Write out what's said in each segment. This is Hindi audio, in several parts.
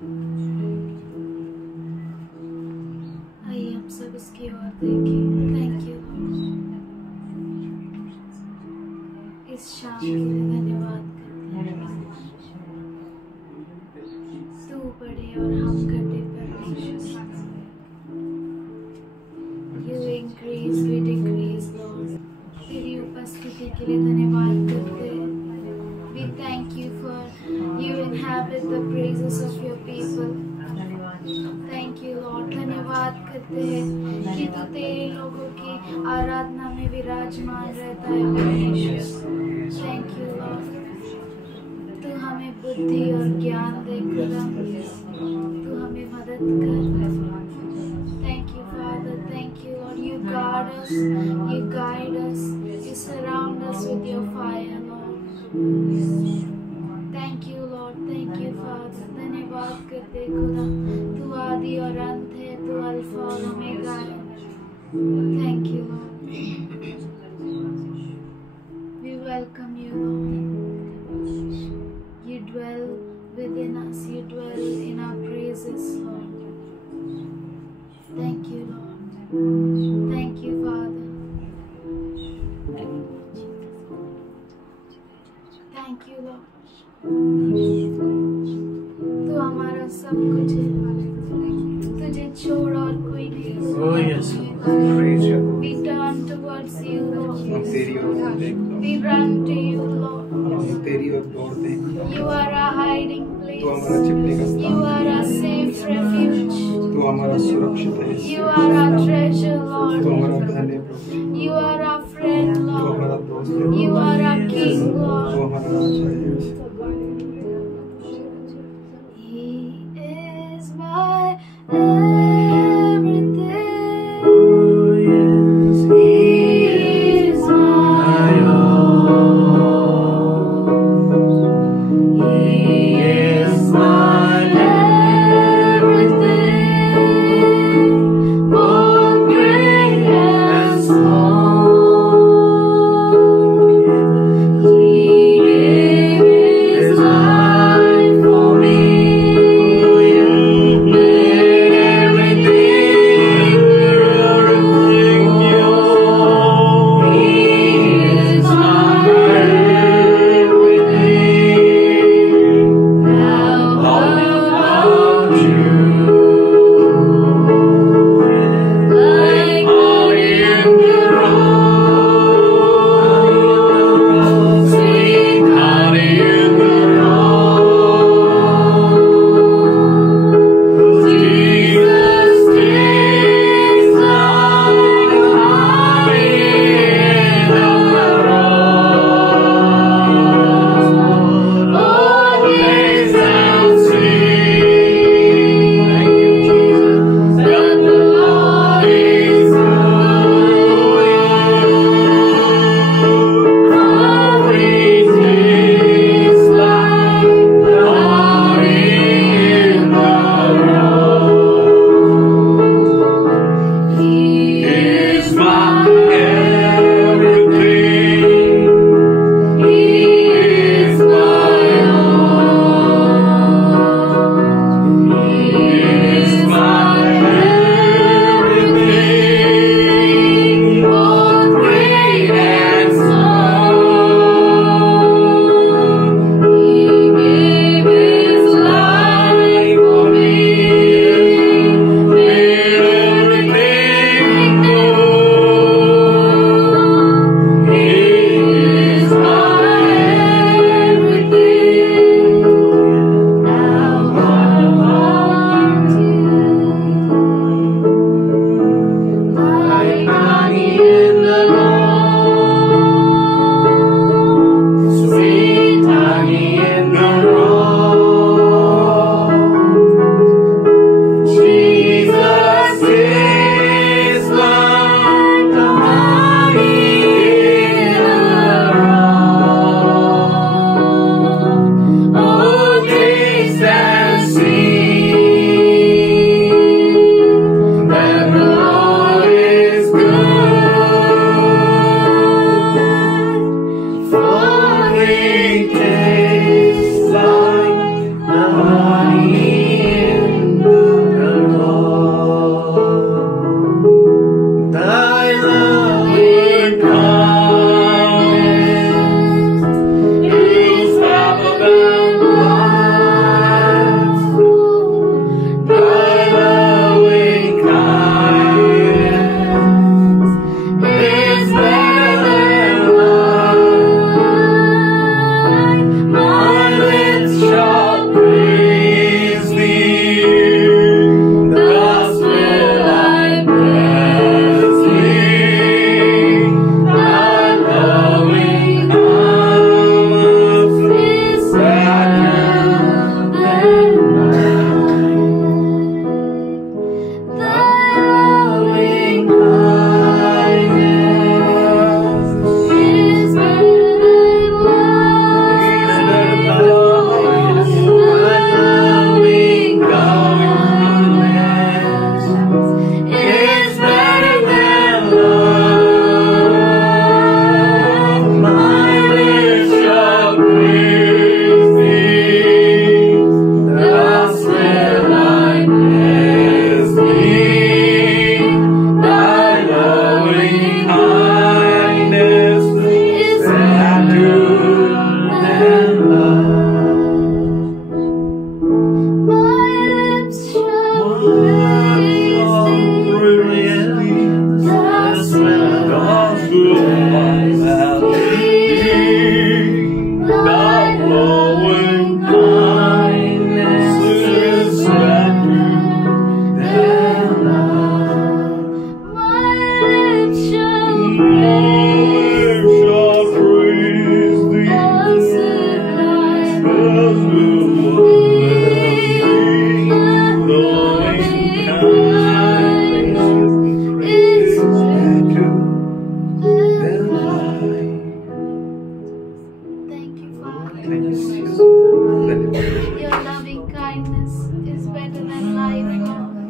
आइए हम सब इसकी ओर देखें। थैंक यू इस शाम के लिए धन्यवाद करते हैं। तू बड़े और हम घटे परमेश्वर। You increase, we decrease, Lord. तेरी उपस्थिति के लिए धन्यवाद करते हैं। We thank you for you inhabit the praises of your people. Thank you, Lord. धन्यवाद करते हैं कि तू तेरे लोगों की आराधना में विराजमान रहता है परमेश्वर। Thank you, Lord. तू हमें बुद्धि और ज्ञान दे खुदा। तू हमें मदद कर। Thank you, Father. Thank you, Lord. You guard us, you guide us, you surround us with your fire, Lord. Thank you, Lord. Thank you, Father. धन्यवाद करते खुदा। तू आदि और अंत है, तू अल्फा और ओमेगा है। Thank you, Lord. We welcome you, Lord. You dwell within us. You dwell in our praises, Lord. Thank you, Lord. Thank you, Father. Thank you, Lord. तू हमारा सब कुछ है। तुझे छोड़ और कोई नहीं। Oh yes, praise you. We turn towards you, Lord. हम तेरी ओर देखते We run to you, Lord. हम तेरी ओर दौड़ते हैं। You are our hiding तू place. हमारा छिपने का You स्थान are our safe refuge. तू हमारा सुरक्षित है। You are our treasure, तू Lord. हमारा धन है प्रभु। You are our friend, तू Lord. हमारा दोस्त है। You are our King, तू Lord. हमारा राजा है। He is my everything. He is my all. He is my everything. Both great and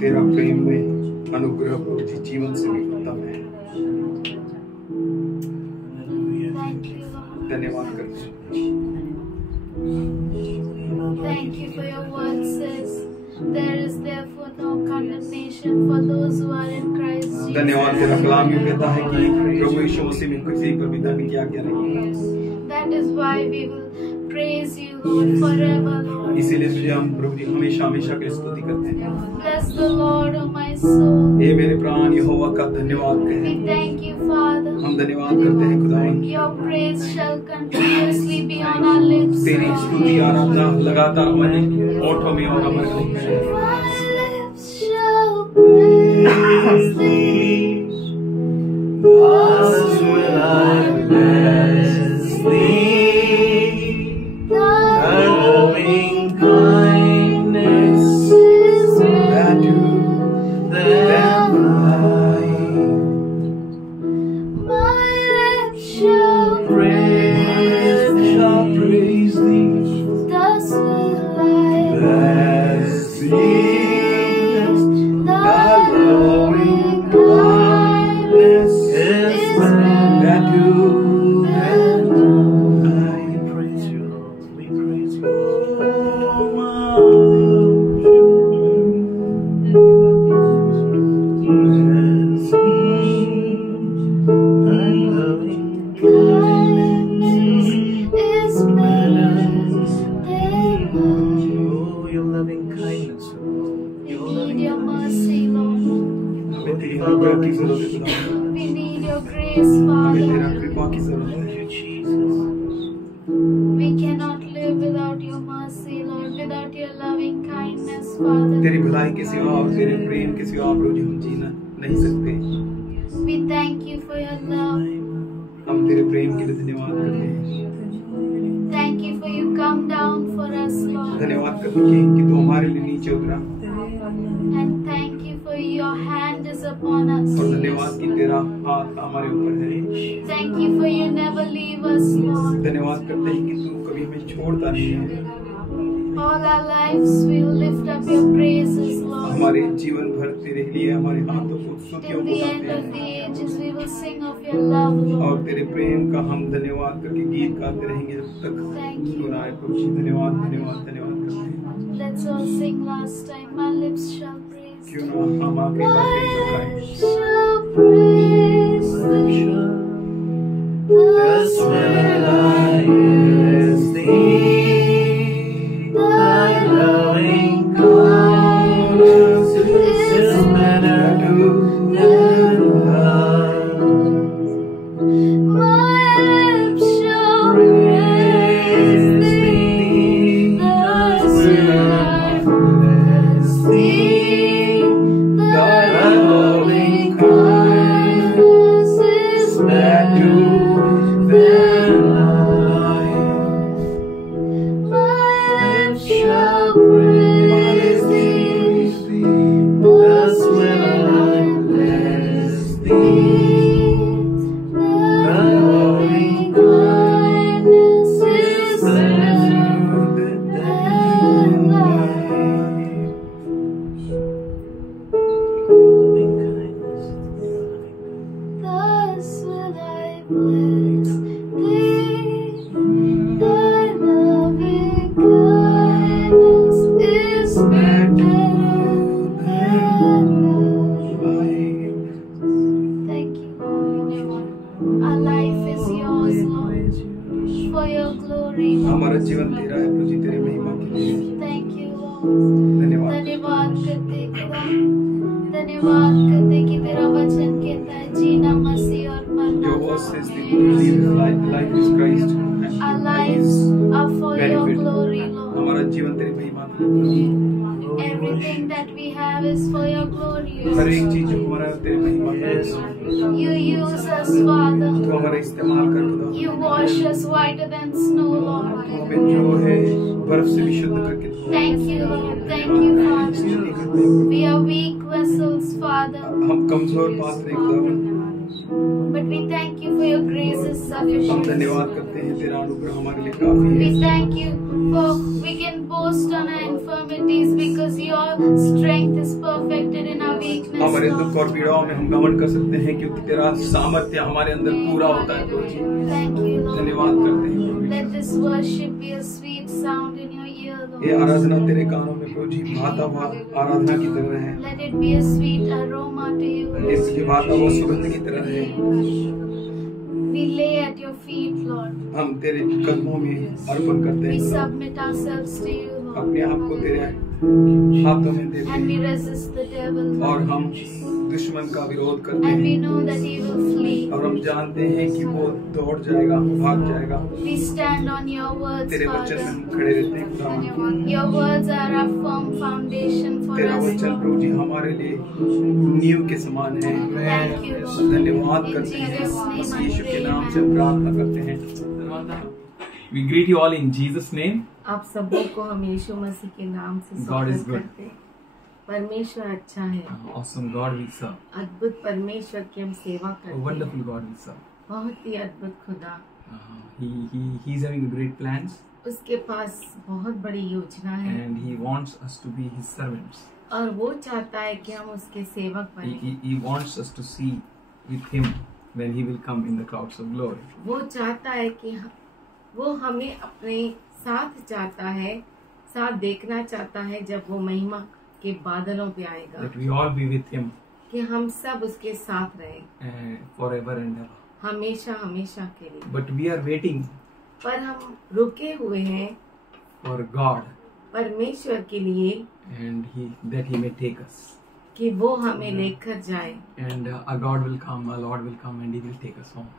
तेरा प्रेम में अनुग्रह प्रभु जी जीवन से भी उत्तम है। Thank you, Lord. धन्यवाद करते हैं। Thank you for your word says, there is therefore no condemnation for those who are in Christ Jesus. धन्यवाद तेरा कलाम यूं कहता है कि प्रभु यीशु मसीह में किसी पर भी दंड की आज्ञा नहीं। That is why we will praise you, Lord, forever, Lord. इसीलिए तुझे हम प्रभु जी हमेशा हमेशा के लिए स्तुति करते हैं। Bless the Lord, O my soul. हे मेरे प्राण यहोवा का धन्यवाद We करें। thank you, Father. हम धन्यवाद करते हैं खुदावंद। Your praise shall continuously be on our lips. तेरी स्तुति आराधना लगातार हमारे ओठों में और हमारे दिल में रहे। My lips shall praise thee. Thus will I bless thee. Thy loving kindness is that you that My lips shall praise thee. Thus will I Bless thee. Thy loving kindness is that you We praise you, Lord. We praise you. Bless me. Thy loving kindness is better than Oh, your loving kindness, oh Lord. We need your mercy, Lord. हमें तेरी अनुग्रह की जरूरत है खुदावंद। We need your grace, हमें तेरा Father. कृपा की जरूरत है। Thank you, Jesus. We cannot live without your mercy, Lord, without your loving kindness, Father. तेरी भलाई के सिवा और तेरे प्रेम के सिवा प्रभु जी हम जीना नहीं सकते। We thank you for your love. हम तेरे प्रेम के लिए धन्यवाद करते हैं। Thank you for you come down for us, Lord. धन्यवाद करते हैं कि तू हमारे लिए नीचे उतरा And thank you for your hand is upon और us. धन्यवाद कि तेरा हाथ हमारे ऊपर है। Thank you for you never leave us, Lord. धन्यवाद करते हैं कि तू कभी हमें छोड़ता नहीं है। All our lives we'll lift up your praises, Lord. हमारे जीवन भर तेरे लिए हमारे हाथों को स्तुतियों Till को the करते end of हैं the ages we will sing of your love, और Lord. तेरे प्रेम का हम धन्यवाद करके गीत गाते रहेंगे जब तक Thank you. तू ना आए। प्रभु जी धन्यवाद धन्यवाद धन्यवाद करते हैं। Let's all sing last time. My lips shall praise. क्यों ना हम आपके My बातें lips बताएं। shall praise thee. Thus will I bless thee. Thy loving kindness is better than life. My lips shall praise thee. Thus will I bless thee. Thy loving kindness is better Than life. My lips shall praise thee. Thus will I bless thee. Thy loving kindness is better than life. Thus will I bless thee. Thy loving kindness is better than life. Thank you, Lord. Our life is yours, Lord, for your glory, हमारा Lord. जीवन तेरा है प्रभु जी तेरे महिमा के लिए Thank you, Lord. धन्यवाद। धन्यवाद करते खुदा, धन्यवाद करते कि तेरा वचन कहता है जीना मसीह और मरना Your word says नाम that है। we live life is Christ and Our lives are for your benefit। glory, Lord. हमारा जीवन तेरे महिमा के लिए Everything that we have is for your glory. हर एक चीज जो हमारा तेरे महिमा के लिए You use us, Father. तू हमारा इस्तेमाल कर खुदा। You wash us whiter than snow, Lord. तू हमें जो है बर्फ से भी शुद्ध करके धो। Thank you, Father. स्तुति करते हैं। We are weak vessels, Father, हम कमजोर पात्र हैं खुदा। but we thank you for your grace is हम sufficient. धन्यवाद करते हैं तेरा अनुग्रह हमारे लिए काफी We है। thank you For we can boast on our infirmities because your strength is perfected in our weakness. हमारे Lord. दुख और पीड़ाओं में हम गमन कर सकते हैं क्योंकि तेरा सामर्थ्य हमारे अंदर पूरा होता है प्रभु जी। Thank you, Lord. धन्यवाद करते हैं प्रभु जी। Let this worship be a sweet sound in your ear, ये Lord. आराधना तेरे कानों में प्रभु जी भाता हुआ आराधना की तरह है। Let it be a sweet aroma to you. इसके भाता हुआ सुगंध की तरह है। We lay at your feet, Lord. हम तेरे कदमों में अर्पण करते We हैं, submit ourselves to you, Lord. अपने आप को तेरे हाथों में देते And we हैं resist the devil. और हम दुश्मन का विरोध करते And we हैं know that he will flee. और हम जानते हैं कि वो दौड़ जाएगा, भाग जाएगा। We stand on your words, तेरे वचन में Father. हम खड़े रहते हैं खुदावन। Your words are our firm foundation for तेरा us, वचन Lord. प्रभु जी हमारे लिए नींव के समान है। Thank you, Lord. धन्यवाद In करते हैं, Jesus' name I यीशु के pray, नाम से amen. प्रार्थना करते हैं। We greet you all in Jesus' name. आप सबों को हम यीशु मसीह के नाम से God is स्वागत good. करते हैं। परमेश्वर अच्छा है। Awesome God we serve. अद्भुत परमेश्वर की हम सेवा A करते wonderful हैं। God we serve. बहुत ही अद्भुत खुदा। He's having great plans उसके पास बहुत बड़ी योजना है and He wants us to be His servants. और वो चाहता है कि हम उसके सेवक बने। He wants us to see with Him when He will come in the clouds of glory. वो चाहता है कि वो हमें अपने साथ चाहता है, साथ देखना चाहता है जब वो महिमा के बादलों पे आएगा, That we all be with Him कि हम सब उसके साथ रहें forever and ever. हमेशा हमेशा के लिए। But we are waiting पर हम रुके हुए हैं for God परमेश्वर के लिए and that He may take us. कि वो हमें लेकर जाए And our God will come, our Lord will come and He will take us home.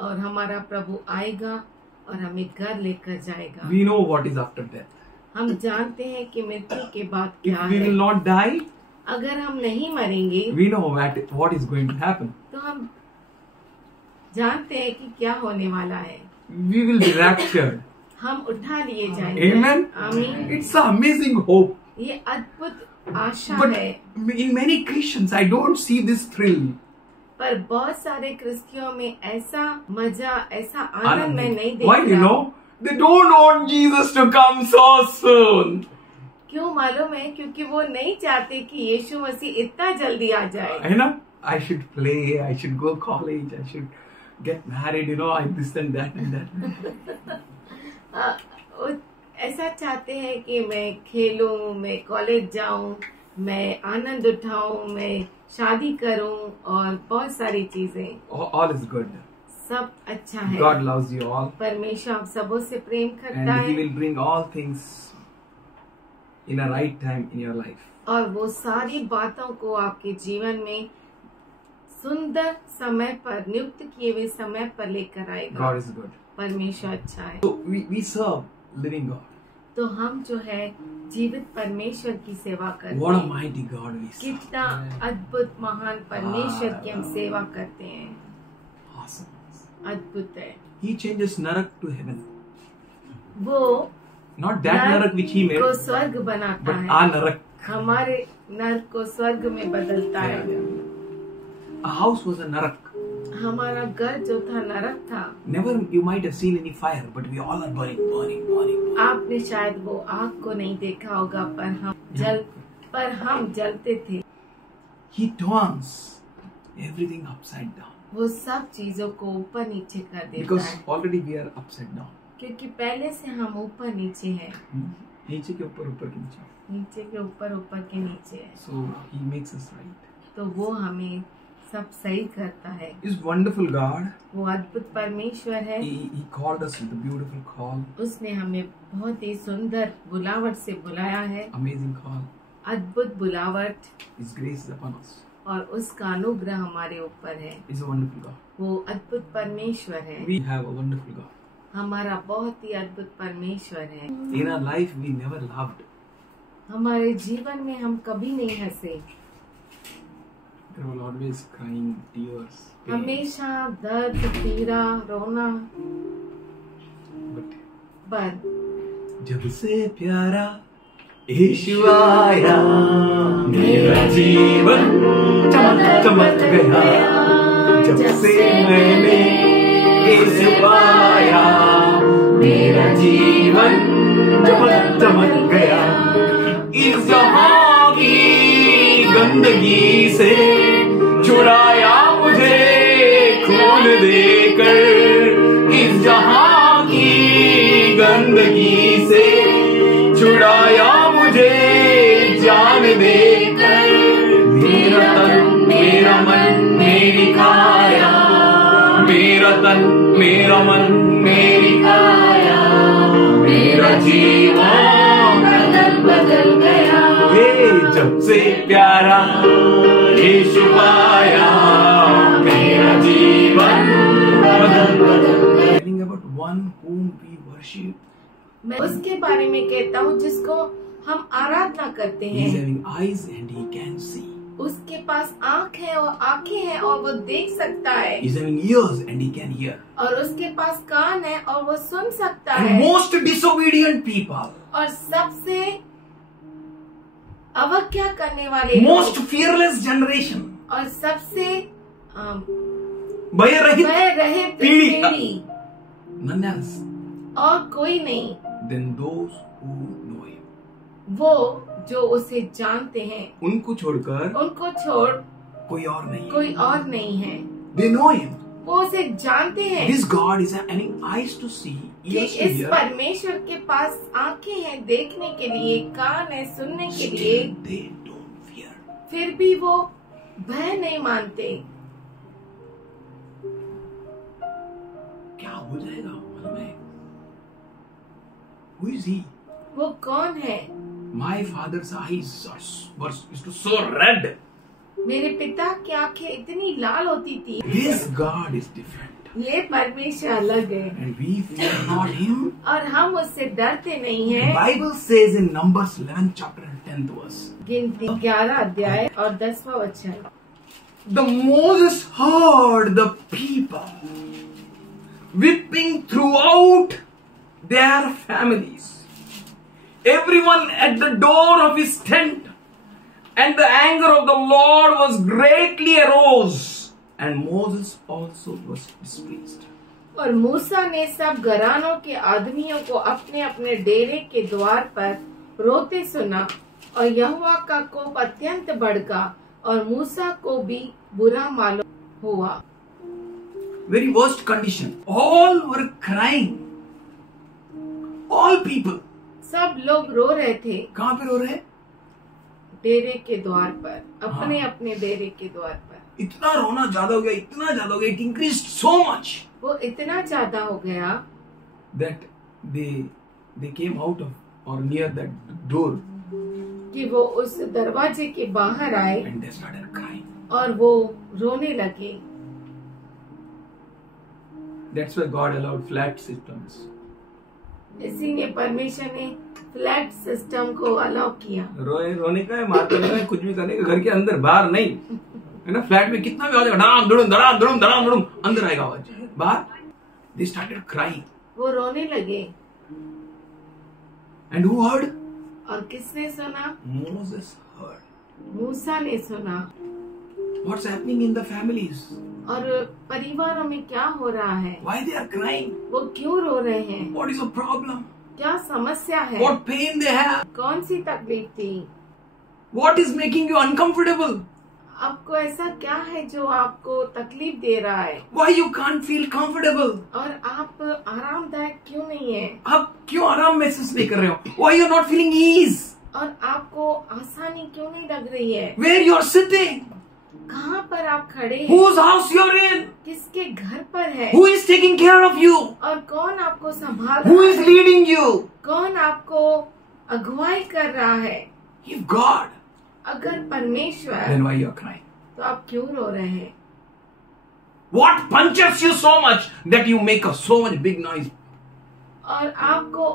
और हमारा प्रभु आएगा और हमें घर लेकर जाएगा। We know what is after death. हम जानते हैं कि मृत्यु के बाद क्या If we है। will not die, अगर हम नहीं मरेंगे we know what is going to happen. तो हम जानते हैं कि क्या होने वाला है। We will be raptured. हम उठा लिए जाएंगे। Amen. आमीन। It's an amazing hope. ये अद्भुत आशा But है। in many Christians, I don't see this thrill. पर बहुत सारे क्रिस्तियों में ऐसा मजा, ऐसा आनंद मैं नहीं Why देखता। you know? They don't want Jesus to come so soon. क्यों मालूम है? क्योंकि वो नहीं चाहते कि यीशु मसीह इतना जल्दी आ जाए। You know, I should play, I should go college, I should get married, this and that. वो ऐसा चाहते हैं कि मैं खेलूं, मैं कॉलेज जाऊं, मैं आनंद उठाऊं, मैं शादी करूं और बहुत सारी चीजें। All is good. सब अच्छा है। God loves you all. परमेश्वर आप सबों से प्रेम करता And He है will bring all things in a right time in your life. और वो सारी बातों को आपके जीवन में सुंदर समय पर, नियुक्त किए हुए समय पर लेकर आएगा। God is good. परमेश्वर अच्छा है। So we serve living God. तो हम जो है जीवित परमेश्वर की सेवा करते What a हैं। mighty God we serve. कितना अद्भुत महान परमेश्वर की हम सेवा करते हैं। Awesome. अद्भुत है। He changes Narak to heaven. वो Not that Narak which He made, को स्वर्ग बनाता but है, our Narak. हमारे नरक को स्वर्ग में बदलता है। A house was a Narak. हमारा घर जो था नरक था। Never you might have seen any fire, but we all are burning. आपने शायद वो आग को नहीं देखा होगा, पर हम जलते थे। He turns everything upside down. वो सब चीजों को ऊपर नीचे कर देता Because है, already we are upside down. क्योंकि पहले से हम ऊपर नीचे हैं, नीचे के ऊपर, ऊपर के नीचे. नीचे के ऊपर, ऊपर के नीचे है। So He makes us right. तो वो हमें सब सही करता है। This wonderful God, वो अद्भुत परमेश्वर है। He called us with a beautiful call, उसने हमें बहुत ही सुंदर बुलावट से बुलाया है। amazing call. अद्भुत बुलावट His grace is upon us. और उसका अनुग्रह हमारे ऊपर है। He's a wonderful God. वो अद्भुत परमेश्वर है। We have a wonderful God. हमारा बहुत ही अद्भुत परमेश्वर है। In our life, we never loved. हमारे जीवन में हम कभी नहीं हंसे, There were always crying, tears, pain. हमेशा दर्द, पीड़ा, रोना। But पर जब से प्यारा यीशु आया, मेरा जीवन चमक गया। जब से मैंने यीशु पाया, मेरा जीवन चमक चमक गया। इस जहां की गंदगी से छुड़ाया मुझे खून देकर, इस जहां की गंदगी से छुड़ाया मुझे जान देकर। मेरा तन मेरा मन मेरी काया, मेरा तन मेरा मन मेरी काया, मेरा जीवन बदल बदल गया। जब से प्यारा यीशु पाया, मेरा जीवन बदल बदल गया। Telling about one whom we worship. मैं उसके बारे में कहता हूँ जिसको हम आराधना करते He is हैं। having eyes and he can see. उसके पास आँख है और आँखें हैं और वो देख सकता है। He is having ears and he can hear. और उसके पास कान है और वो सुन सकता And है। most disobedient people, और सबसे अवज्ञा करने वाले most लोग fearless generation, और सबसे भय रहित रहित पीढ़ी, पीढ़ी none else और कोई नहीं, than those who know him. वो जो उसे जानते हैं, उनको छोड़कर उनको छोड़ कोई और नहीं। कोई और नहीं है। They know him. वो उसे जानते हैं This God is having eyes to see, कि ears to इस hear. परमेश्वर के पास आंखें हैं देखने के लिए, कान है सुनने के लिए, Still they don't fear. फिर भी वो भय नहीं मानते। क्या हो जाएगा मालूम है? Who is he? वो कौन है? My father's eyes used to so red. मेरे पिता की आंखें इतनी लाल होती थी। This God is different. ये परमेश्वर अलग है And we fear not him. और हम उससे डरते नहीं The हैं। Bible says in Numbers 11 chapter and 10th verse. गिनती 11 अध्याय और 10वां वचन। The Moses heard the people weeping throughout their families, everyone at the door of his tent, and the anger of the Lord was greatly arose, and Moses also was displeased. और मूसा ने सब घरानों के आदमियों को अपने अपने डेरे के द्वार पर रोते सुना, और यहोवा का कोप अत्यंत भड़का, और मूसा को भी बुरा मालूम हुआ। Very worst condition. All were crying. All people. सब लोग रो रहे थे कहाँ पे रो रहे हैं? डेरे के द्वार पर, अपने हाँ। अपने डेरे के द्वार पर। इतना रोना ज्यादा हो गया, इतना ज्यादा हो गया. It increased so much वो इतना ज्यादा हो गया that they came out of or near that door कि वो उस दरवाजे के बाहर आए and they started crying. और वो रोने लगे। That's why God allowed flat systems. इसीलिए परमेश्वर ने फ्लैट सिस्टम को अलाउ किया। रोने का है, मारने का है, कुछ भी करने का, घर के अंदर बाहर नहीं है ना. फ्लैट में कितना भी आवाज, धड़ाम धुड़ुम धड़ाम धुड़ुम धड़ाम धुड़ुम, अंदर आएगा आवाज. बाहर they started crying. वो रोने लगे। And who heard? और किसने सुना? Moses heard. मूसा ने सुना। What's happening in the families? और परिवारों में क्या हो रहा है? Why they are crying? वो क्यों रो रहे हैं? What is the problem? क्या समस्या है? What pain they have? कौन सी तकलीफ थी? What is making you uncomfortable? आपको ऐसा क्या है जो आपको तकलीफ दे रहा है? Why you can't feel comfortable? और आप आरामदायक क्यों नहीं है? आप क्यों आराम महसूस नहीं कर रहे हो? Why you are not feeling ease? और आपको आसानी क्यों नहीं लग रही है? Where you are sitting? कहाँ पर आप खड़े हैं? Whose house you are in? किसके घर पर है? Who is taking care of you? और कौन आपको संभाल Who रहा is है? leading you? कौन आपको अगुवाई कर रहा है? If God, अगर परमेश्वर, then why you are crying? तो आप क्यों रो रहे हैं? What punches you so much that you make so much big noise? और आपको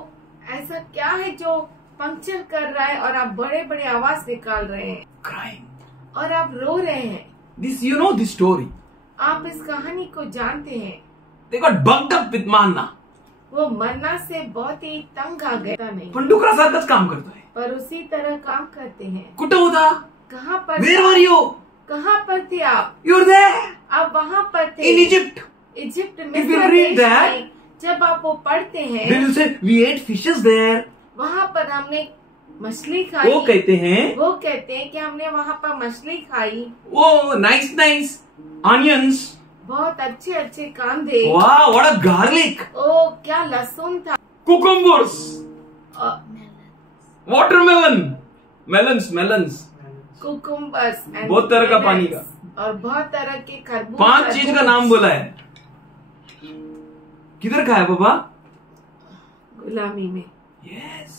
ऐसा क्या है जो पंक्चर कर रहा है और आप बड़े बड़े आवाज निकाल रहे हैं Crying. और आप रो रहे हैं? This, you know this story. आप इस कहानी को जानते हैं। They got bugged up with manna. वो मन्ना से बहुत ही तंग आ गया नहीं, पण डुकरा सारखंच काम करतोय. पर उसी तरह काम करते हैं। कुठं होता? कहाँ पर? Where were you? कहाँ पर थे आप? You were there आप वहाँ पर थे in Egypt. Egypt If you मिस्र read देश that, में। जब आप वो पढ़ते हैं Then you say we ate fishes there. वहाँ पर हमने मछली खाई। वो कहते हैं कि हमने वहाँ पर मछली खाई। वो नाइस ऑनियंस, बहुत अच्छे अच्छे कांदे। वाह व्हाट अ गार्लिक, ओ क्या लहसुन था। कुकुम्बर्स, और वाटरमेलन, मेलन्स, कुकुम्बर्स, बहुत तरह का पानी का, और बहुत तरह के खरबूज। 5 चीज का नाम बोला है। किधर खाया पापा? गुलामी में। Yes,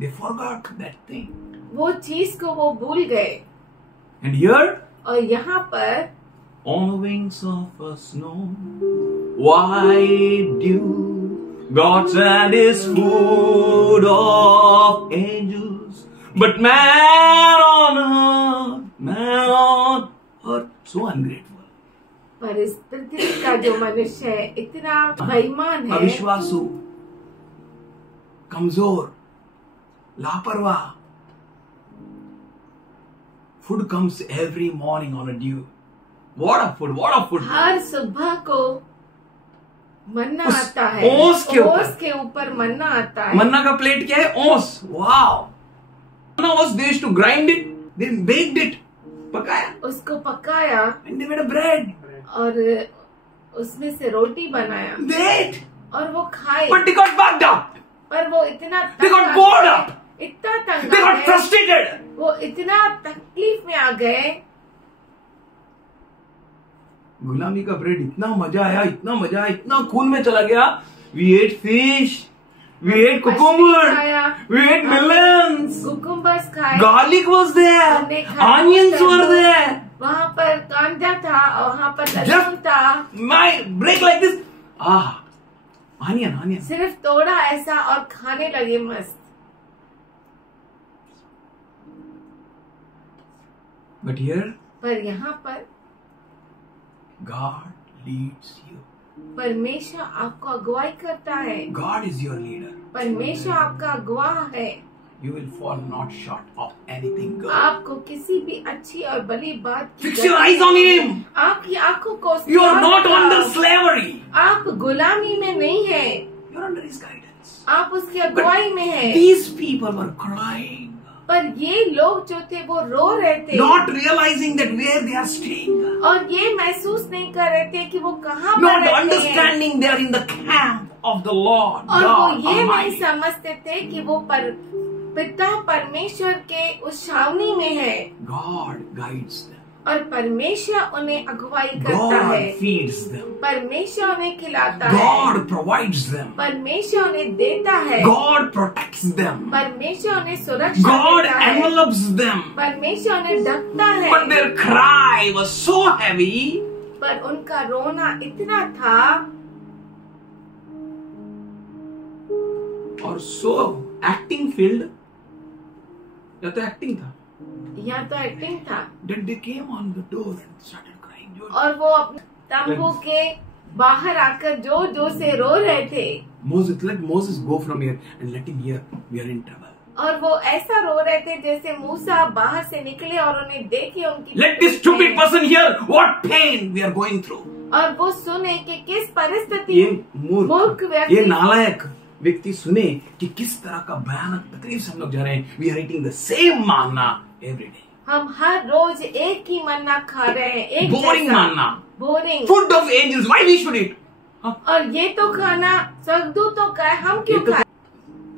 they forgot that thing. वो चीज को वो भूल गए। And here, और यहाँ पर on the wings of a snow, white dew, God sent His food of angels, but man on earth, so ungrateful. पर इस पृथ्वी का जो मनुष्य है इतना बेईमान है, अविश्वासु, कमजोर, लापरवाह. Food comes every morning on a dew. What a food! हर सुबह को मन्ना आता है। ओस के ऊपर मन्ना आता है। मन्ना का प्लेट क्या है? ओस। Wow! Manna was they used to grind it, then baked it, पकाया, उसको पकाया, and they made a bread, और उसमें से रोटी बनाया, they ate, और वो खाए। but they got backed up, पर वो इतना they got bored up, इतना तंग they आ got गए, frustrated. वो इतना तकलीफ में आ गए। गुलामी का ब्रेड इतना मजा आया, इतना खून में चला गया. We ate fish, we ate cucumber, we ate melons, cucumbers खाए, garlic was there, हमने खाया, onions were there. वहाँ पर कांदा था और वहाँ पर लहसुन था। My break like this. Onion. सिर्फ तोड़ा ऐसा और खाने लगे मस्त। But here, पर यहाँ पर God leads you. परमेश्वर आपको अगुवाई करता है। God is your leader. परमेश्वर आपका अगुवाह है। You will fall not short of anything good. आपको किसी भी अच्छी और बड़ी बात की Fix your eyes on Him. आपकी आंखों को You are not under slavery. आप गुलामी में नहीं है, You are under His guidance. आप उसकी अगुवाई में है। These people were crying, पर ये लोग जो थे वो रो रहे थे, not realizing that where they are staying, और ये महसूस नहीं कर रहे थे कि वो कहाँ पर not रहते हैं, understanding they are in the camp of the Lord. और वो God ये नहीं Almighty. समझते थे कि वो पिता परमेश्वर के उस छावनी में है, God guides them. और परमेश्वर उन्हें अगुवाई करता है, God feeds them. परमेश्वर उन्हें खिलाता है, God provides them. परमेश्वर उन्हें देता है, God protects them. परमेश्वर उन्हें सुरक्षा God देता है, envelops them. परमेश्वर उन्हें ढकता है। But their cry was so heavy. पर उनका रोना इतना था और so acting filled, या तो एक्टिंग था, या तो एक्टिंग था, that they came on the door and started crying. और वो अपने तंबू के बाहर आकर जोर जोर से रो रहे थे। Let Moses go from here and let him hear we are in trouble. और वो ऐसा रो रहे थे जैसे मूसा बाहर से निकले और उन्हें देखे उनकी Let this stupid person hear what pain we are going through. और वो सुने कि किस परिस्थिति ये मूर्ख मूर्ख, व्यक्ति, ये नालायक व्यक्ति सुने कि किस तरह का भयानक तकलीफ से हम लोग जा रहे हैं. We are eating the same manna every day. हम हर रोज एक ही मन्ना खा रहे हैं, एक Boring manna. Boring, Food of angels. Why we should eat? और ये तो खाना स्वर्गदूतों का है, हम क्यों खाए?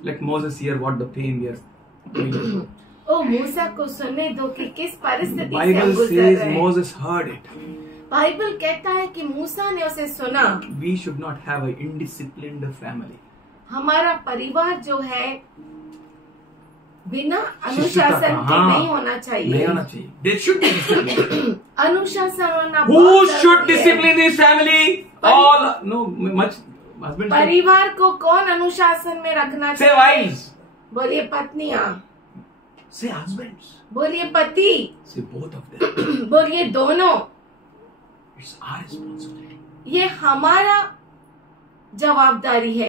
Let Moses hear what the pain we are going through. ओ मूसा को सुनने दो कि किस परिस्थिति से हम Bible गुजर says रहे हैं। Moses heard it. बाइबल कहता है कि मूसा ने उसे सुना। We should not have an indisciplined family. हमारा परिवार जो है बिना शिष्टता अनुशासन का, के हाँ, नहीं होना चाहिए। नहीं होना चाहिए. There should be discipline. अनुशासन होना Who बहुत should जरूरी है। discipline his family? All no much husband. परिवार को कौन अनुशासन में रखना Say चाहिए? wives. बोलिए पत्नियां, Say husbands. बोलिए पति, Say both of them. बोलिए दोनों। It's our responsibility. ये हमारा जवाबदारी है।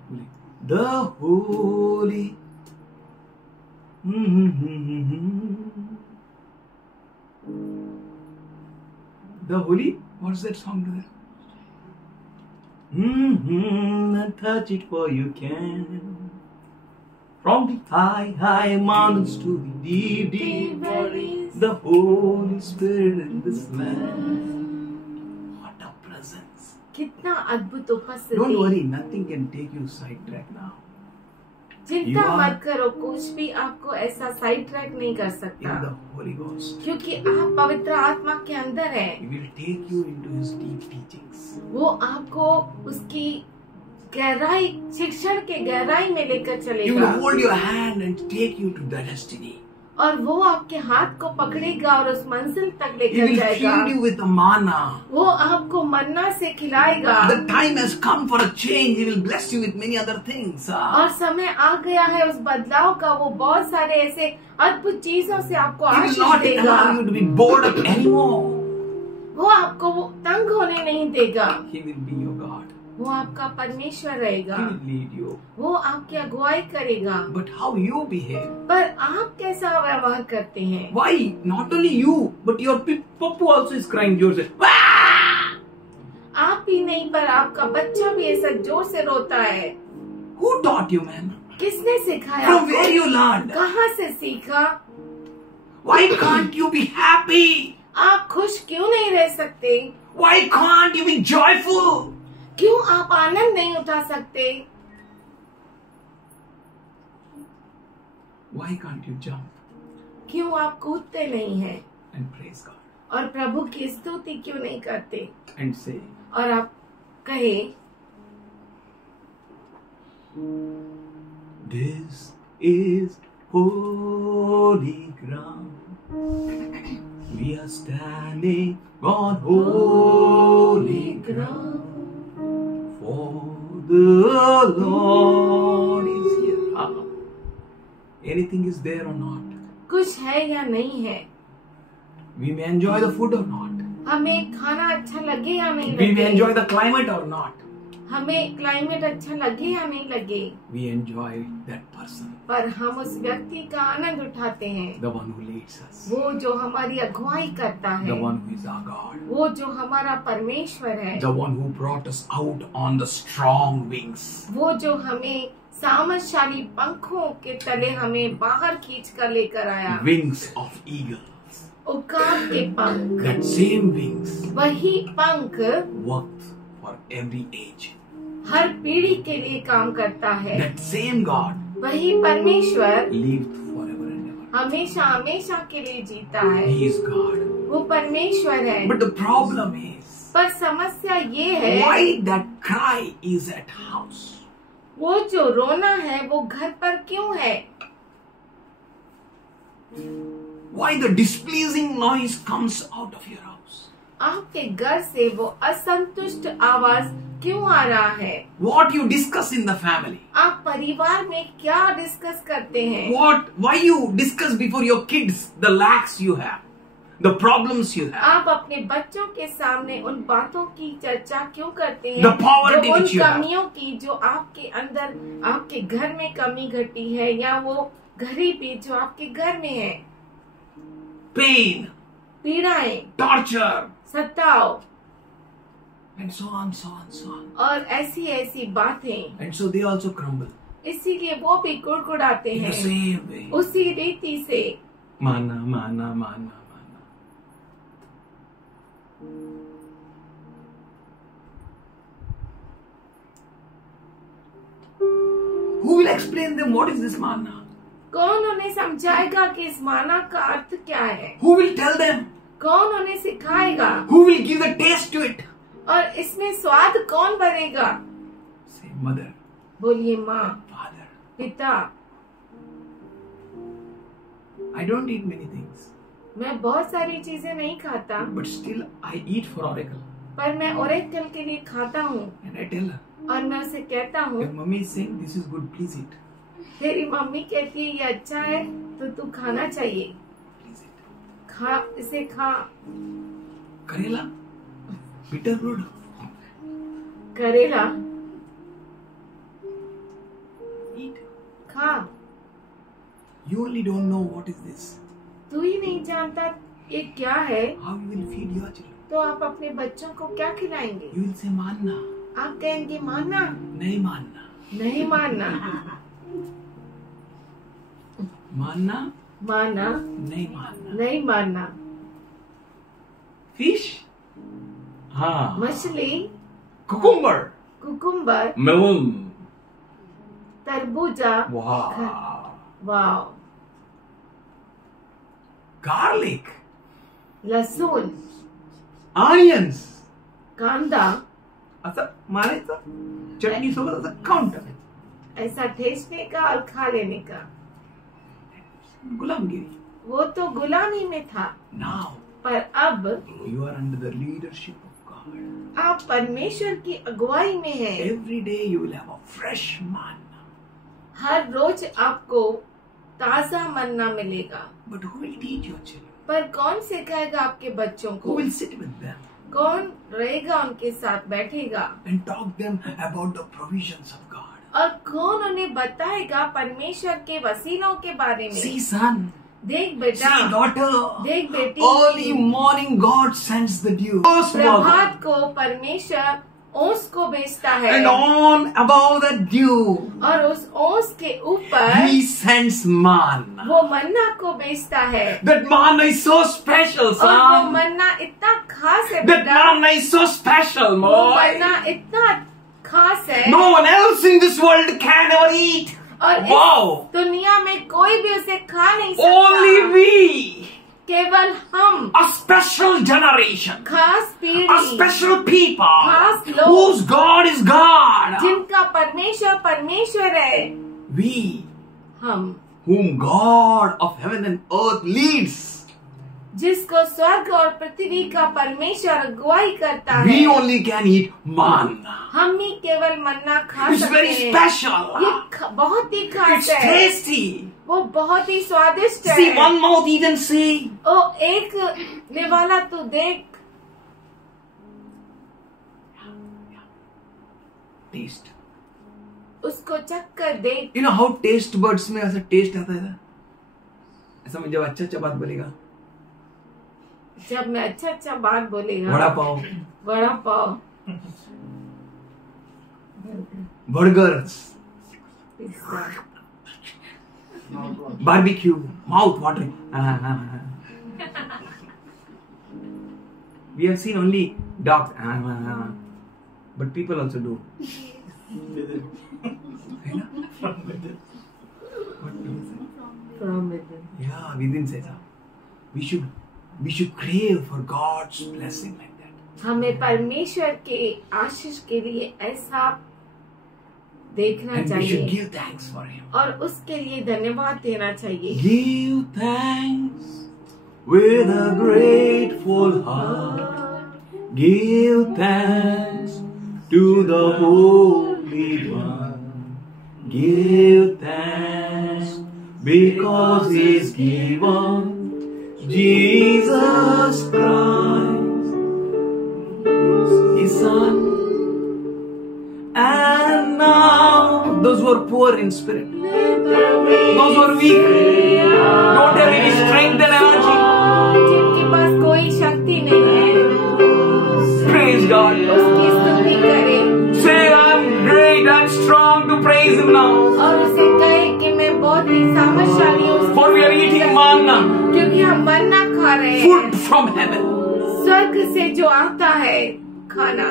The holy. The holy. What's that song there? Touch it for you can. From the high mountains to the deep valleys, the Holy Spirit in this land. What a presence! कितना अद्भुत Don't उपस्थिति। worry, nothing can take you sidetrack now. चिंता You are- मत करो, कुछ भी आपको ऐसा साइड ट्रैक नहीं कर In सकता, the Holy Ghost, क्योंकि आप पवित्र आत्मा के अंदर है। He will take you into His deep teachings. वो आपको उसकी गहराई, शिक्षण के गहराई में लेकर He चलेगा, will hold your hand and take you to the destiny. और वो आपके हाथ को पकड़ेगा और उस मंजिल तक He लेकर will जाएगा। feed you with the manna. वो आपको मन्ना से खिलाएगा। The time has come for a change. He will bless you with many other things. और समय आ गया है उस बदलाव का। वो बहुत सारे ऐसे अद्भुत चीजों से आपको He will आशीष not देगा। allow you to be bored up anymore. वो आपको वो तंग होने नहीं देगा। He will be your God. वो आपका परमेश्वर रहेगा। He will lead you. वो आपकी अगुवाई करेगा। But how you behave? पर आप कैसा व्यवहार करते हैं? Why? Not only you, but your Papu also is crying Joseph. आप ही नहीं, पर आपका बच्चा भी ऐसा जोर से रोता है। Who taught you, man? किसने सिखाया? From where you learned? कहाँ से सीखा? Why can't you be happy? आप खुश क्यों नहीं रह सकते? Why can't you be joyful? क्यों आप आनंद नहीं उठा सकते? Why can't you jump क्यों आप कूदते नहीं हैं? and praise God और प्रभु की स्तुति क्यों नहीं करते? and say, और आप कहे, this is holy ground. We are standing on holy ground. For the Lord is here. Anything is there or not? कुछ है या नहीं है? We may enjoy the food or not. हमें खाना अच्छा लगे या नहीं We may लगे? enjoy the climate or not. हमें क्लाइमेट अच्छा लगे या नहीं लगे, We enjoy that person, पर हम उस व्यक्ति का आनंद उठाते हैं, the one who leads us, वो जो हमारी अगुवाई करता the है, one who is our God, वो जो हमारा परमेश्वर है, the one who brought us out on the strong wings. वो जो हमें सामर्थशाली पंखों के तले हमें बाहर खींच कर लेकर आया, Wings of eagles. उकाब के पंख, That same wings वही पंख worked for every age. हर पीढ़ी के लिए काम करता है। That same God वही परमेश्वर lived forever and ever. हमेशा हमेशा के लिए जीता है, He is God. वो परमेश्वर है। But the problem is, पर समस्या ये है, why that cry is at house? वो जो रोना है वो घर पर क्यों है? Why the displeasing noise comes out of your house? आपके घर से वो असंतुष्ट आवाज क्यों आ रहा है? What you discuss in the family? आप परिवार में क्या डिस्कस करते हैं? Why you discuss before your kids the lacks you have, the problems you have, आप अपने बच्चों के सामने उन बातों की चर्चा क्यों करते हैं? The poverty जो उन which you have. कमियों की जो आपके अंदर, आपके घर में कमी घटी है, या वो गरीबी जो आपके घर में है, pain, पीड़ाएं, torture, सताव and so on, so on, so on. और ऐसी ऐसी बातें, And so they also crumble इसीलिए वो भी कुड़कुड़ाते in the हैं same way. उसी रीति से। Mana, mana, mana, mana. Who will explain them what is this mana? कौन उन्हें समझाएगा कि इस माना का अर्थ क्या है? Who will tell them? कौन उन्हें सिखाएगा? Who will give the taste to it? और इसमें स्वाद कौन भरेगा? Say mother, बोलिए माँ, father. पिता। I don't eat many things, मैं बहुत सारी चीजें नहीं खाता, but still I eat for Oracle. पर मैं ओरेकल के लिए खाता हूँ, And I tell her, और मैं उसे कहता हूँ, your mommy is saying this is good, please eat. तेरी मम्मी कहती है ये अच्छा है तो तू खाना चाहिए, Please eat. खा, इसे खा। Karela, bitter root. करेला Eat. खा। You only don't know what is this. तू ही नहीं जानता ये क्या है, How you will feed your children? तो आप अपने बच्चों को क्या खिलाएंगे? You will say manna. आप कहेंगे मानना, नहीं मानना. नहीं मानना। मानना माना नहीं मानना, फिश, हाँ, मछली, कुकुम्बर, कुकुम्बर, मेलन, तरबूजा, वाव, गार्लिक, लहसुन, ऑनियन्स, कांदा, असं मारायचं चटणी सोबत असं खाऊन टाकायचं. ऐसा ठेसने का और खा लेने का. गुलामगिरी. वो तो गुलामी में था, Now पर अब you are under the leadership of God. आप परमेश्वर की अगुवाई में हैं. Every day you will have a fresh manna. हर रोज आपको ताजा मन्ना मिलेगा. But who will teach your children? पर कौन सिखाएगा आपके बच्चों Who को? will sit with them कौन रहेगा उनके साथ बैठेगा? and talk them about the provisions of God? और कौन उन्हें बताएगा परमेश्वर के वसीलों के बारे में? See, son. देख बेटा, See, daughter. देख बेटी, Early morning God sends the dew. First प्रभात को परमेश्वर ओस को भेजता है, and on above the dew और उस ओस के ऊपर He sends manna. वो मन्ना को भेजता है. That manna is so special, और वो son. मन्ना इतना खास है That बेटा, manna is so special, वो boy. मन्ना इतना खास है. No one else in this world can ever eat. और Wow. इस दुनिया में कोई भी उसे खा नहीं Only सकता. we. केवल हम, A special generation. खास A पीढ़ी, special people. खास लोग, Whose God is God. जिनका परमेश्वर परमेश्वर है. We. हम, Whom God of heaven and earth leads. जिसको स्वर्ग और पृथ्वी का परमेश्वर अगुवाई करता है. We only can eat manna. हम ही केवल मन्ना खा It's सकते very हैं. special. ये बहुत ही खास It's है. tasty. वो बहुत ही स्वादिष्ट है. See, one mouth eat and see. ओ एक निवाला तू देख. Taste. उसको चक्कर देख. You know how taste buds में ऐसा taste आता है ना? ऐसा जब अच्छा अच्छा बात बोलेगा. जब मैं अच्छा बात बोलेगा. Vada pav, vada pav, burgers, pizza, barbecue, mouth watering. We have seen only dogs, but people also do. from within. Yeah, within says we should crave for God's blessing like that. हमें परमेश्वर के आशीष के लिए ऐसा देखना And we should चाहिए give thanks for Him. और उसके लिए धन्यवाद देना चाहिए. Give thanks with a grateful heart. Give thanks to the Holy One. Give thanks because He's given Jesus Christ, His Son. And now, those who are poor in spirit, those who are weak, don't have any strength and energy, जिनके पास कोई शक्ति नहीं है, praise God. उसकी स्तुति करें. Say, I'm great, I'm strong to praise Him now. और उसे कहे कि मैं बहुत ही सामर्थ्यशाली हूँ. For we are eating manna, क्योंकि हम मन्ना खा रहे हैं. food from heaven. स्वर्ग से जो आता है खाना,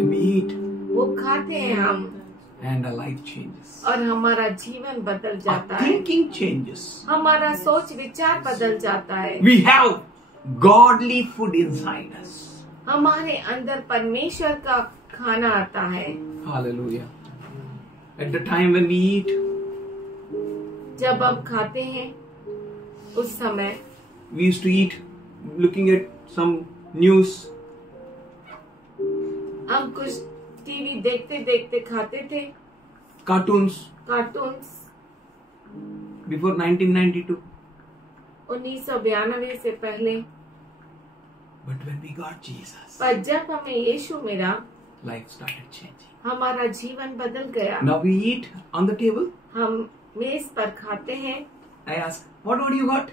And we eat, वो खाते हैं हम, and our life changes. और हमारा जीवन बदल Our जाता है. thinking changes. हमारा सोच विचार बदल जाता है. We have godly food inside us. हमारे अंदर परमेश्वर का खाना आता है. Hallelujah. At the time when we eat, जब हम खाते हैं उस समय we used to eat looking at some news. हम कुछ टीवी देखते देखते खाते थे. Cartoons cartoons before 1992. 1992 से पहले. But when we got Jesus, पर जब हमें यीशु मिला, life started changing. हमारा जीवन बदल गया. Now we eat on the table. हम मेज पर खाते हैं. I ask, what you got?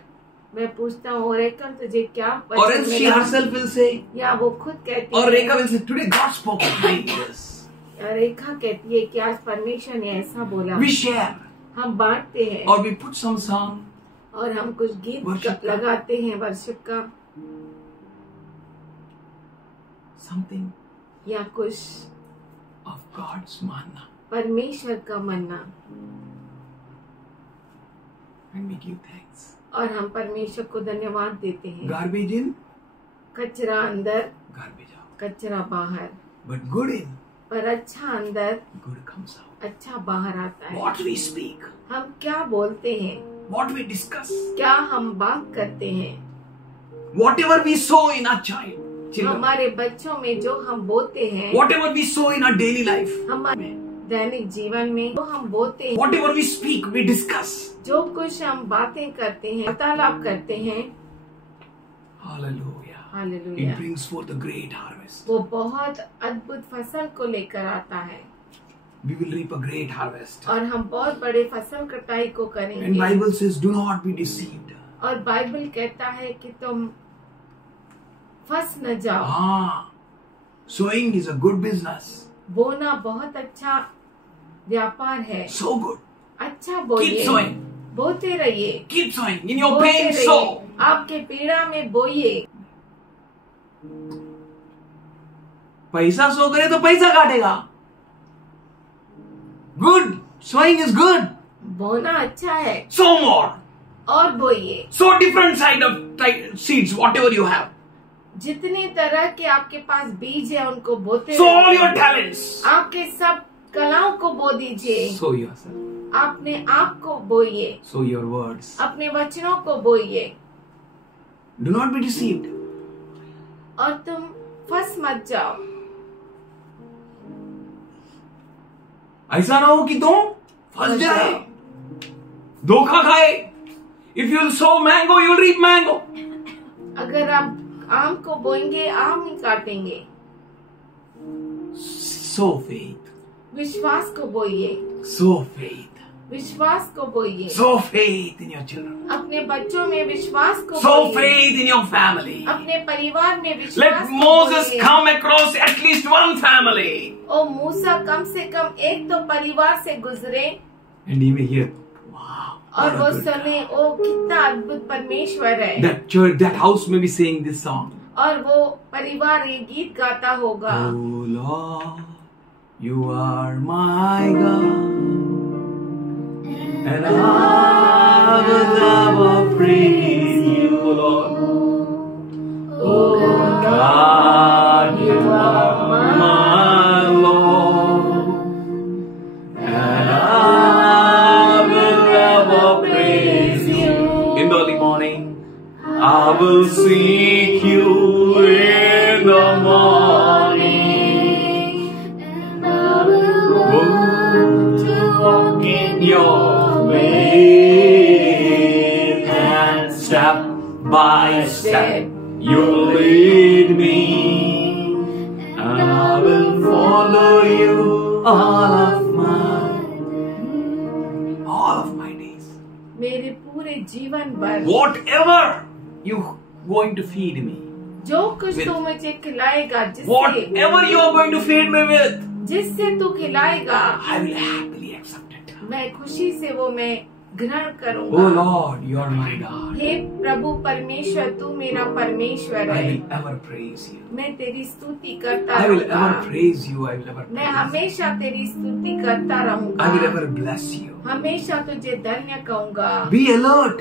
मैं पूछता हूँ, रेखा तुझे क्या Or पसंद else she मिला? herself will say, या वो खुद कहती or है, Rekha will say, today God spoke to me this. या रेखा कहती है कि आज परमेश्वर ने ऐसा बोला. We share, हम बांटते हैं. or we put some song, और हम कुछ गीत Worship का। लगाते हैं वर्शिप का, something या कुछ of God's manna, परमेश्वर का मन्ना, and we give thanks. और हम परमेश्वर को धन्यवाद देते हैं। Garbage in, कचरा अंदर, garbage out. कचरा बाहर, But good in, पर अच्छा अंदर, good comes out. अच्छा बाहर आता है। What we speak, हम क्या बोलते हैं, what we discuss, क्या हम बात करते हैं, whatever we sow in our children, हमारे बच्चों में जो हम बोते हैं, whatever we sow in our daily life, हमारे दैनिक जीवन में जो हम बोते हैं, whatever we speak, we discuss. जो कुछ हम बातें करते हैं, वार्तालाप करते हैं, Hallelujah. Hallelujah, It brings forth a great harvest. वो बहुत अद्भुत फसल को लेकर आता है We will reap a great harvest. और हम बहुत बड़े फसल कटाई को And करेंगे। Bible says, do not be deceived. और बाइबल कहता है कि तुम फंस न जाओ। Ah, sowing is a good business. बोना बहुत अच्छा व्यापार है, So good. अच्छा Keep बोइए, sowing. बोते रहिए, Keep sowing. In your बोते pain, रहिए, sow. आपके पीड़ा में बोइए। पैसा सो करे तो पैसा काटेगा. Good. Sowing is good. बोना अच्छा है, Sow more. और बोइए। Sow different seeds, whatever you have. जितने तरह के आपके पास बीज है उनको बोते Sow all रहिए। your talents. आपके सब कलाओं को बो दीजिए, Sow yourself. अपने आप को बोइए, Sow your words. अपने वचनों को बोइए, Do not be deceived. और तुम फंस मत जाओ। ऐसा ना हो कि तुम फंस जाए, धोखा खाए. If you will sow mango, you will reap mango. अगर आप आम को बोएंगे आम ही काटेंगे। Sow faith. विश्वास को बोइए, Sow faith. विश्वास को बोइए, Sow faith in your children. अपने बच्चों में विश्वास को Sow बोइए, faith in your family. अपने परिवार में विश्वास Let को Moses बोइए। come across at least one family. ओ मूसा कम से कम एक तो परिवार से गुजरे And he may hear, wow. और what वो a good सुने, ओ कितना अद्भुत परमेश्वर है। That church, that house may be saying this song. और वो परिवार ये गीत गाता होगा, Oh Lord, you are my God, and I will ever praise you, Lord. Oh God, you are my Lord, and I will ever praise you. In the early morning, I will seek you in the morning. Walk in your way, and step by step you lead me, and I will follow you all of my days. मेरे पूरे जीवन भर Whatever you going to feed me, जो कुछ तू मुझे खिलाएगा, whatever you are going to feed me with, जिससे तू खिलाएगा, I will happily accept it. मैं खुशी से वो मैं ग्रहण Oh करूंगा। Lord, you are my God. हे प्रभु परमेश्वर, तू मेरा परमेश्वर I है, will ever praise you. मैं तेरी स्तुति करता I will रहूंगा, ever praise you. I will ever मैं praise you. हमेशा तेरी स्तुति करता रहूंगा, I will ever bless you. हमेशा तुझे धन्य कहूंगा। Be alert.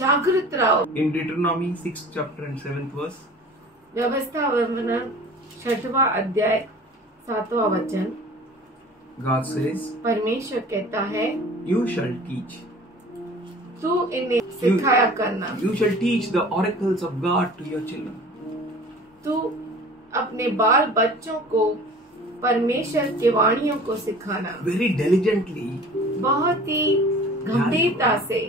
जागृत रहो। In Deuteronomy 6th chapter and 7th verse, व्यवस्था वर्णन 6वां अध्याय 7वां वचन, God says, परमेश्वर कहता है, you shall teach. तू इन्हें सिखाया करना, You shall teach the oracles of God to your children. तू अपने बाल बच्चों को परमेश्वर के वाणियों को सिखाना, Very diligently, बहुत ही गंभीरता से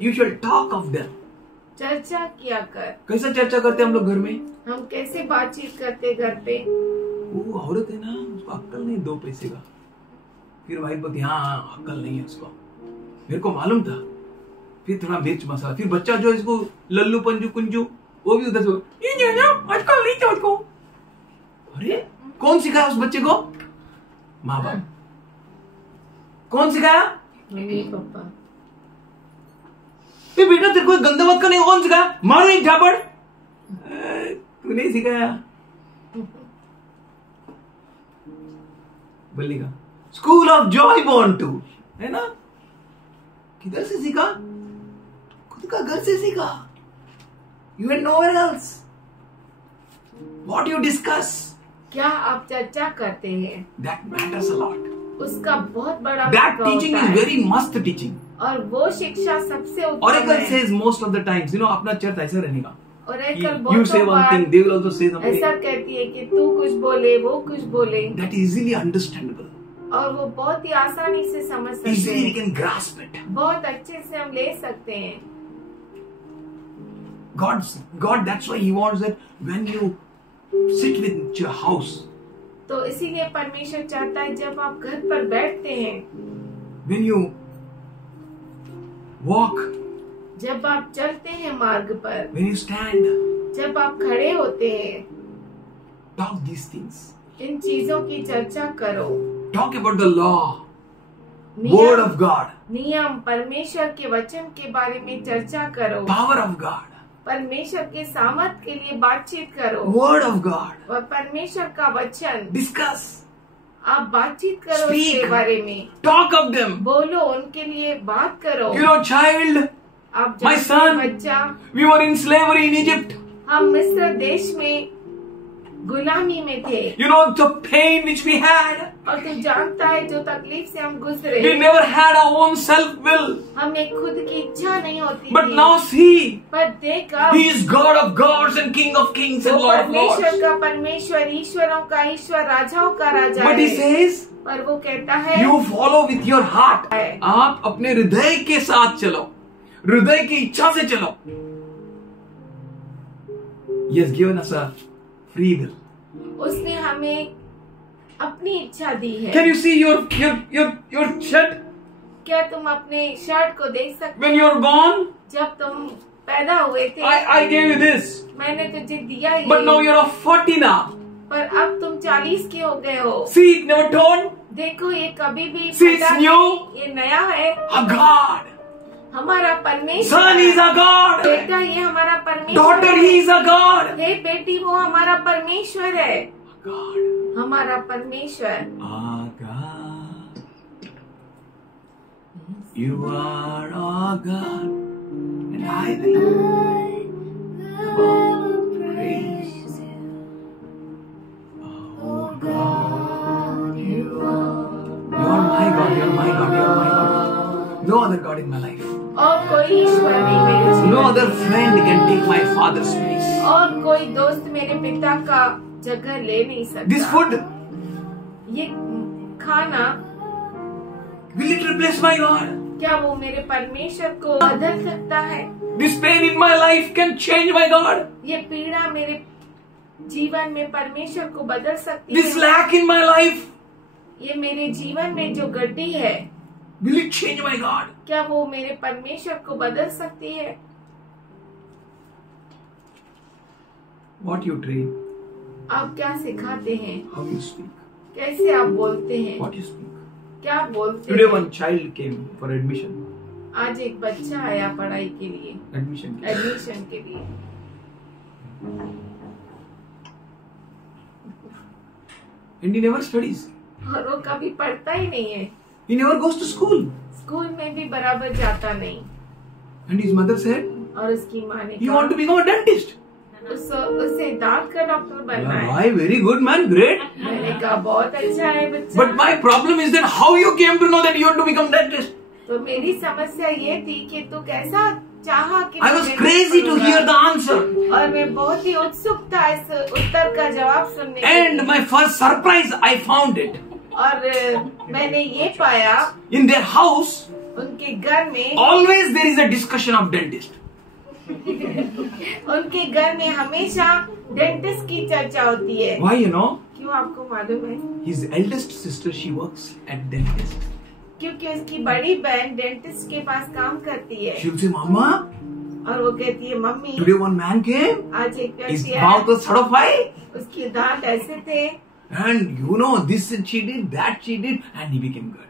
you shall talk of them. चर्चा किया कर। कैसा चर्चा करते हैं हम लोग घर में? हम कैसे बातचीत करते घर पे? वो औरत है ना, उसको अक्कल नहीं 2 पैसे का. फिर भाई बोलती हाँ अक्कल नहीं है उसको, मेरे को मालूम था. फिर थोड़ा मिर्च मसाला, फिर बच्चा जो है इसको लल्लू पंजू कुंजू, वो भी उधर से ये ना अक्कल नहीं था उसको. अरे कौन सिखाया उस बच्चे को? माँ बाप. कौन सिखाया? Mummy papa. ये बेटा तेरे को गंदा बात करने कौन सिखाया? मारो एक झापड़। तू नहीं सिखाया। बोलेगा school of joy born to, है ना? किधर से सीखा? खुद का घर से सीखा। You and nowhere else. What you discuss, क्या आप चर्चा करते हैं, दैट मैटर्स अ लॉट। उसका बहुत बड़ा दैट महत्व टीचिंग होता इज है। वेरी मस्त टीचिंग। और वो शिक्षा सबसे उत्तम Oracle है। says most of the times, अपना चर्च ऐसा रहेगा। Oracle You say बहुतों one bar thing, they will also say something. ऐसा कहती है कि तू कुछ बोले वो कुछ बोले, That is easily understandable. और वो बहुत ही आसानी से समझ सकते Easily we हैं, can grasp it. बहुत अच्छे से हम ले सकते हैं। God, that's why He wants that when you sit with your house, तो इसीलिए परमेश्वर चाहता है जब आप घर पर बैठते हैं, when you walk, जब आप चलते हैं मार्ग पर, when you stand, जब आप खड़े होते हैं, talk these things. इन चीजों की चर्चा करो। Talk about the law, Word नियम of God, नियम परमेश्वर के वचन के बारे में चर्चा करो, power of God, परमेश्वर के सामर्थ के लिए बातचीत करो, Word of God. और परमेश्वर का वचन Discuss, आप बातचीत करो Speak. उसके बारे में, talk of them. बोलो, उनके लिए बात करो। You know, child, आप My जानते son. हैं बच्चा, we were in slavery in Egypt. हम मिस्र देश में गुलामी में थे, You know the pain which we had. और तू जानता है जो तकलीफ से हम We गुजरे, never had our own self will. हमें खुद की इच्छा नहीं होती But थी। now see, पर देख अब He is God of gods and King of kings and वो Lord of परमेश्वर lords. का परमेश्वर, ईश्वरों का ईश्वर, राजाओं का राजा But He है। says, पर वो कहता है you follow with your heart. है। आप अपने हृदय के साथ चलो, हृदय की इच्छा से चलो. He has given us a free will. उसने हमें अपनी इच्छा दी है। Can you see your shirt क्या तुम अपने शर्ट को देख सकते? when you are born? जब तुम पैदा हुए थे, I gave you this, मैंने तुझे दिया ये, but now you are 40 now. पर अब तुम 40 के हो गए हो। See, it never torn. देखो ये कभी भी See, it's फटा new. नहीं, ये नया है। A God. हमारा परमेश्वर Son is a God. बेटा ये हमारा परमेश्वर Daughter, है। He is a God. हे बेटी वो हमारा परमेश्वर है, God. हमारा परमेश्वर। A God. You are a God. And I will praise you. Oh God, you are. You're my God, you're my God, you're my God. No other God in my life. और कोई ईश्वर नहीं मेरे No जीवन other friend can take my father's place. में, और कोई दोस्त मेरे पिता का जगह ले नहीं सकता। This food, ये खाना will it replace my God? क्या वो मेरे परमेश्वर को बदल सकता है? This pain in my life can change my God. ये पीड़ा मेरे जीवन में परमेश्वर को बदल सकती This है। lack in my life, ये मेरे जीवन में जो गड्डी है, will it change my God? क्या वो मेरे परमेश्वर को बदल सकती है? What you train, आप क्या सिखाते हैं, how you speak, कैसे आप बोलते हैं, what you speak. क्या बोलते Today हैं? one child came for admission. आज एक बच्चा आया पढ़ाई के लिए, Admission. एडमिशन के लिए, And he never studies. और वो कभी पढ़ता ही नहीं है, He never goes to school. School में भी बराबर जाता नहीं। And his mother said, और उसकी माँ ने you want to become a dentist. उसे दांत का डॉक्टर बनना है। Why? Very good man, great. मैंने कहा बहुत अच्छा है बच्चा। But my problem is that how you came to know that you want to become dentist. तो मेरी समस्या ये थी कि तू कैसा चाहा कि I was मैं crazy to करूंगा। hear the answer. और मैं बहुत ही उत्सुक था इस उत्तर का जवाब सुनने के And लिए। my first surprise, I found it. और मैंने ये पाया In their house, उनके घर में always there is a discussion of dentist. उनके घर में हमेशा डेंटिस्ट की चर्चा होती है। Why, you know? क्यों आपको मालूम है? His eldest sister, she works at dentist. क्योंकि उसकी बड़ी बहन डेंटिस्ट के पास काम करती है। She will say, Mama, और वो कहती है mummy today one man came. आज एक His व्यक्ति mouth आया, was sort of high. उसके दांत ऐसे थे And you know, this she did, that she did, and he became good.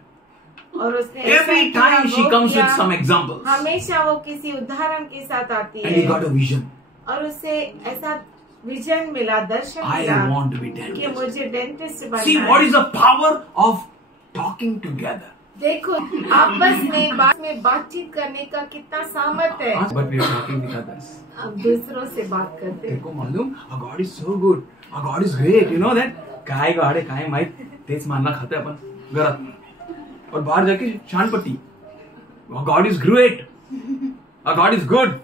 और उसने ऐसा Every किया, time she वो comes किया। with some examples. हमेशा वो किसी उदाहरण के साथ आती And he है got a vision. और उसे ऐसा विजन मिला, दर्शन I मिला want to be कि dentist. मुझे डेंटिस्ट बनना See है। what is the power of talking together. देखो आपस में बातचीत करने का कितना सामर्थ्य है। But we are talking with others. अब दूसरों से बात करते हैं। देखो मालूम, our God is so good. Our God is great. You know that? काय गाड़े काय माहित तेच मानना खाते अपन घरात और बाहर जाके शानपट्टी. Our God is great. Our God is good.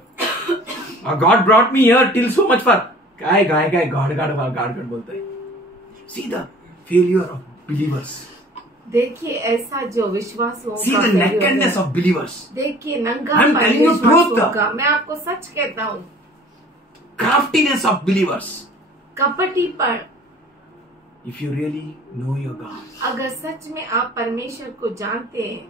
Our God brought me here till so much far. काय गाड़ बोलता है. See the failure of believers. देखिए ऐसा जो विश्वासों See the nakedness of believers. देखिए नंगा I'm telling you truth. विश्वासों का। मैं आपको सच कहता हूँ, Craftiness of believers. कपटीपन। If you really know your God, अगर सच में आप परमेश्वर को जानते हैं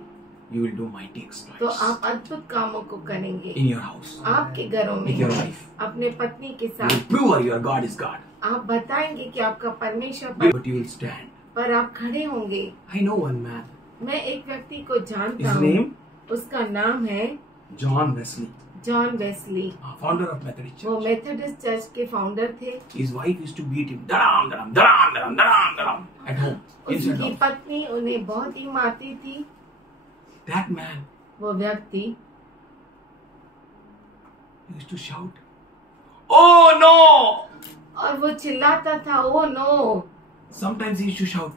you will do mighty तो exploits आप अद्भुत कामों को करेंगे in your house. आपके घरों With your में, wife. अपने पत्नी के You साथ। will prove your God is God. आप बताएंगे कि आपका परमेश्वर But you will stand. पर आप खड़े होंगे। I know one man. मैं एक व्यक्ति को जानता His हूँ, name उसका नाम है John Wesley, John Wesley. founder of Methodist वो Church. मेथोडिस्ट चर्च के फाउंडर थे। His wife used to beat him, daram, daram, daram, daram, daram, daram, at home. Inside उसकी house. पत्नी उन्हें बहुत ही मारती थी। That man वो व्यक्ति used to shout, "Oh no!" और वो चिल्लाता था, oh no. Sometimes he used to shout,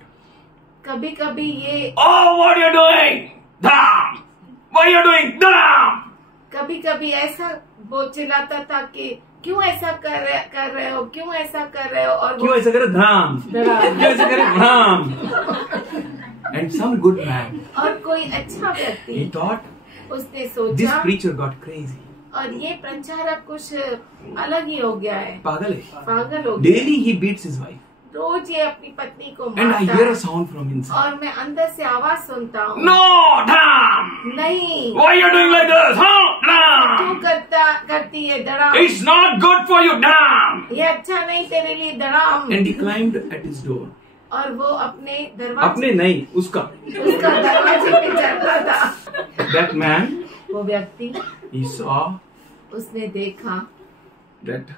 कभी कभी ये "Oh, what are you doing? Daram! What are you doing? Daram!" कभी कभी ऐसा वो चिल्लाता था कि क्यों ऐसा कर रहे हो, क्यों ऐसा कर रहे हो। और क्यों वो ऐसा करे धाम? धड़ाम। क्यों ऐसा करे धाम? And some good man, और कोई अच्छा he व्यक्ति thought उसने this सोचा preacher got crazy. और ये प्रचारक कुछ अलग ही हो गया है, पागल है. पागल हो गया। Daily he beats his wife. रोज ये अपनी पत्नी को And I मारता hear a है sound from inside. और मैं अंदर से आवाज सुनता हूँ, No, damn! नहीं Why are you doing like this? Huh? क्यों Damn! करती है धड़ाम, It's not good for you, damn! ये अच्छा नहीं तेरे लिए धड़ाम। And he climbed at his door. और वो अपने दरवाजे, अपने नहीं, उसका. उसका दरवाजे पे चढ़ता था। That man, वो व्यक्ति, he saw उसने देखा that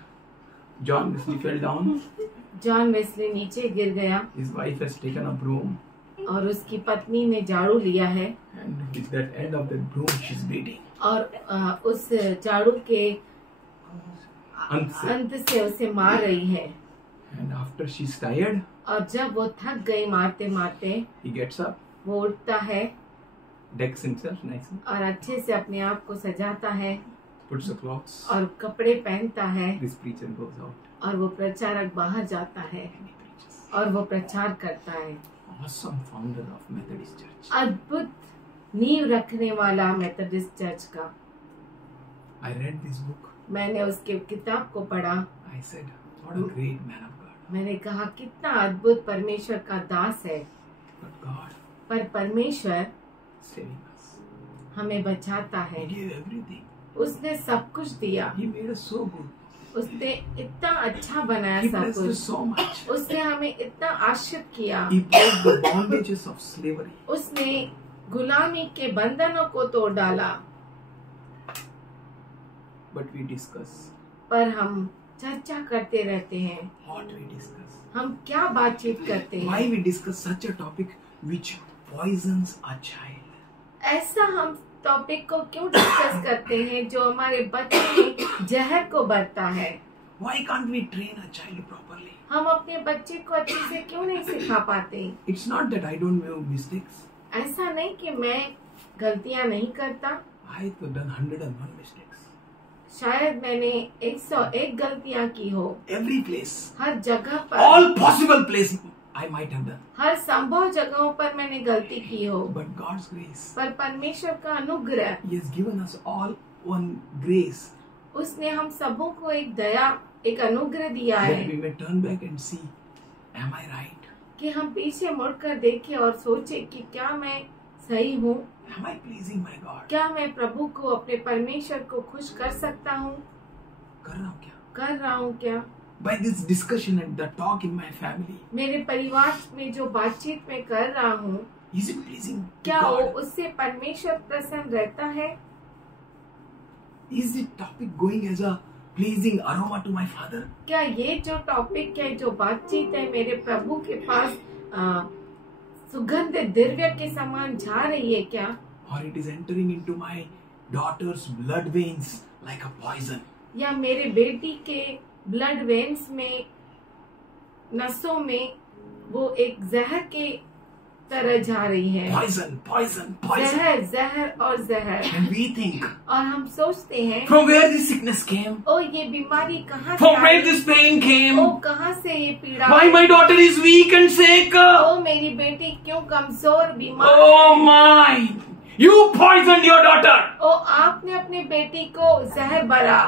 John Wesley fell down. John Wesley नीचे गिर गया His wife has taken a broom. और उसकी पत्नी ने झाड़ू लिया है And with that end of the broom, she's beating. और उस झाड़ू के अंत से. अंत से उसे मार रही है। And after she's tired, और जब वो थक गई मारते मारते, he gets up, वो उठता है decks himself nicely, और अच्छे से अपने आप को सजाता है puts the clothes. और कपड़े पहनता है This preacher goes out और वो प्रचारक बाहर जाता है and he preaches. और वो प्रचार करता है। Awesome founder of Methodist Church. अद्भुत नींव रखने वाला मेथोडिस्ट चर्च का। I read this book. मैंने उसके किताब को पढ़ा। I said, what a great man of God. मैंने कहा कितना अद्भुत परमेश्वर का दास है। But God पर परमेश्वर saving us. हमें बचाता He है। gave everything. उसने सब कुछ दिया, He made us so good. उसने इतना अच्छा बनाया He सब blessed us कुछ, so much. उसने हमें इतना आश्रित किया, He broke the bondages of slavery. उसने गुलामी के बंधनों को तोड़ डाला। But we discuss. पर हम चर्चा करते रहते हैं। What we discuss. हम क्या बातचीत करते Why हैं? we discuss such a topic which poisons a child. ऐसा हम टॉपिक को क्यों डिस्कस करते हैं जो हमारे बच्चे में जहर को भरता है? Why can't we train a child properly? हम अपने बच्चे को अच्छे से क्यों नहीं सिखा पाते? It's not that I don't make mistakes. ऐसा नहीं कि मैं गलतियां नहीं करता, I've done 101 mistakes. शायद मैंने 101 गलतियां की हो। Every place. हर जगह पर, All possible place I might have done. हर संभव जगहों पर मैंने गलती की हो। But God's grace. पर परमेश्वर का अनुग्रह, He has given us all one grace उसने हम सबों को एक दया, एक अनुग्रह दिया that है we may turn back and see, am I right? कि हम पीछे मुड़कर देखें और सोचें कि क्या मैं सही हूँ, Am I pleasing my God? क्या मैं प्रभु को, अपने परमेश्वर को खुश कर सकता हूँ, कर रहा हूँ क्या? कर रहा हूँ क्या? By this discussion and the talk in my family, मेरे परिवार में जो बातचीत मैं कर रहा हूँ, Is it pleasing to क्या वो God? उससे परमेश्वर प्रसन्न रहता है? Is it topic going as a pleasing aroma to my Father? क्या ये जो टॉपिक है, जो बातचीत है, मेरे प्रभु के पास सुगंध दिव्य के समान जा रही है क्या? Or it is entering into my daughter's blood veins like a poison? या मेरे बेटी के ब्लड वेन्स में, नसों में वो एक जहर के तरह जा रही है? Poison, poison, poison. जहर, जहर और जहर। And we think, और हम सोचते हैं, from where this sickness came? ओ ये बीमारी कहाँ से From where I? this pain came? ओ कहाँ से ये पीड़ा? Why my daughter is weak and sick? ओ मेरी बेटी क्यों कमजोर बीमार Oh है? my! You poisoned your daughter! ओ आपने अपनी बेटी को जहर भरा,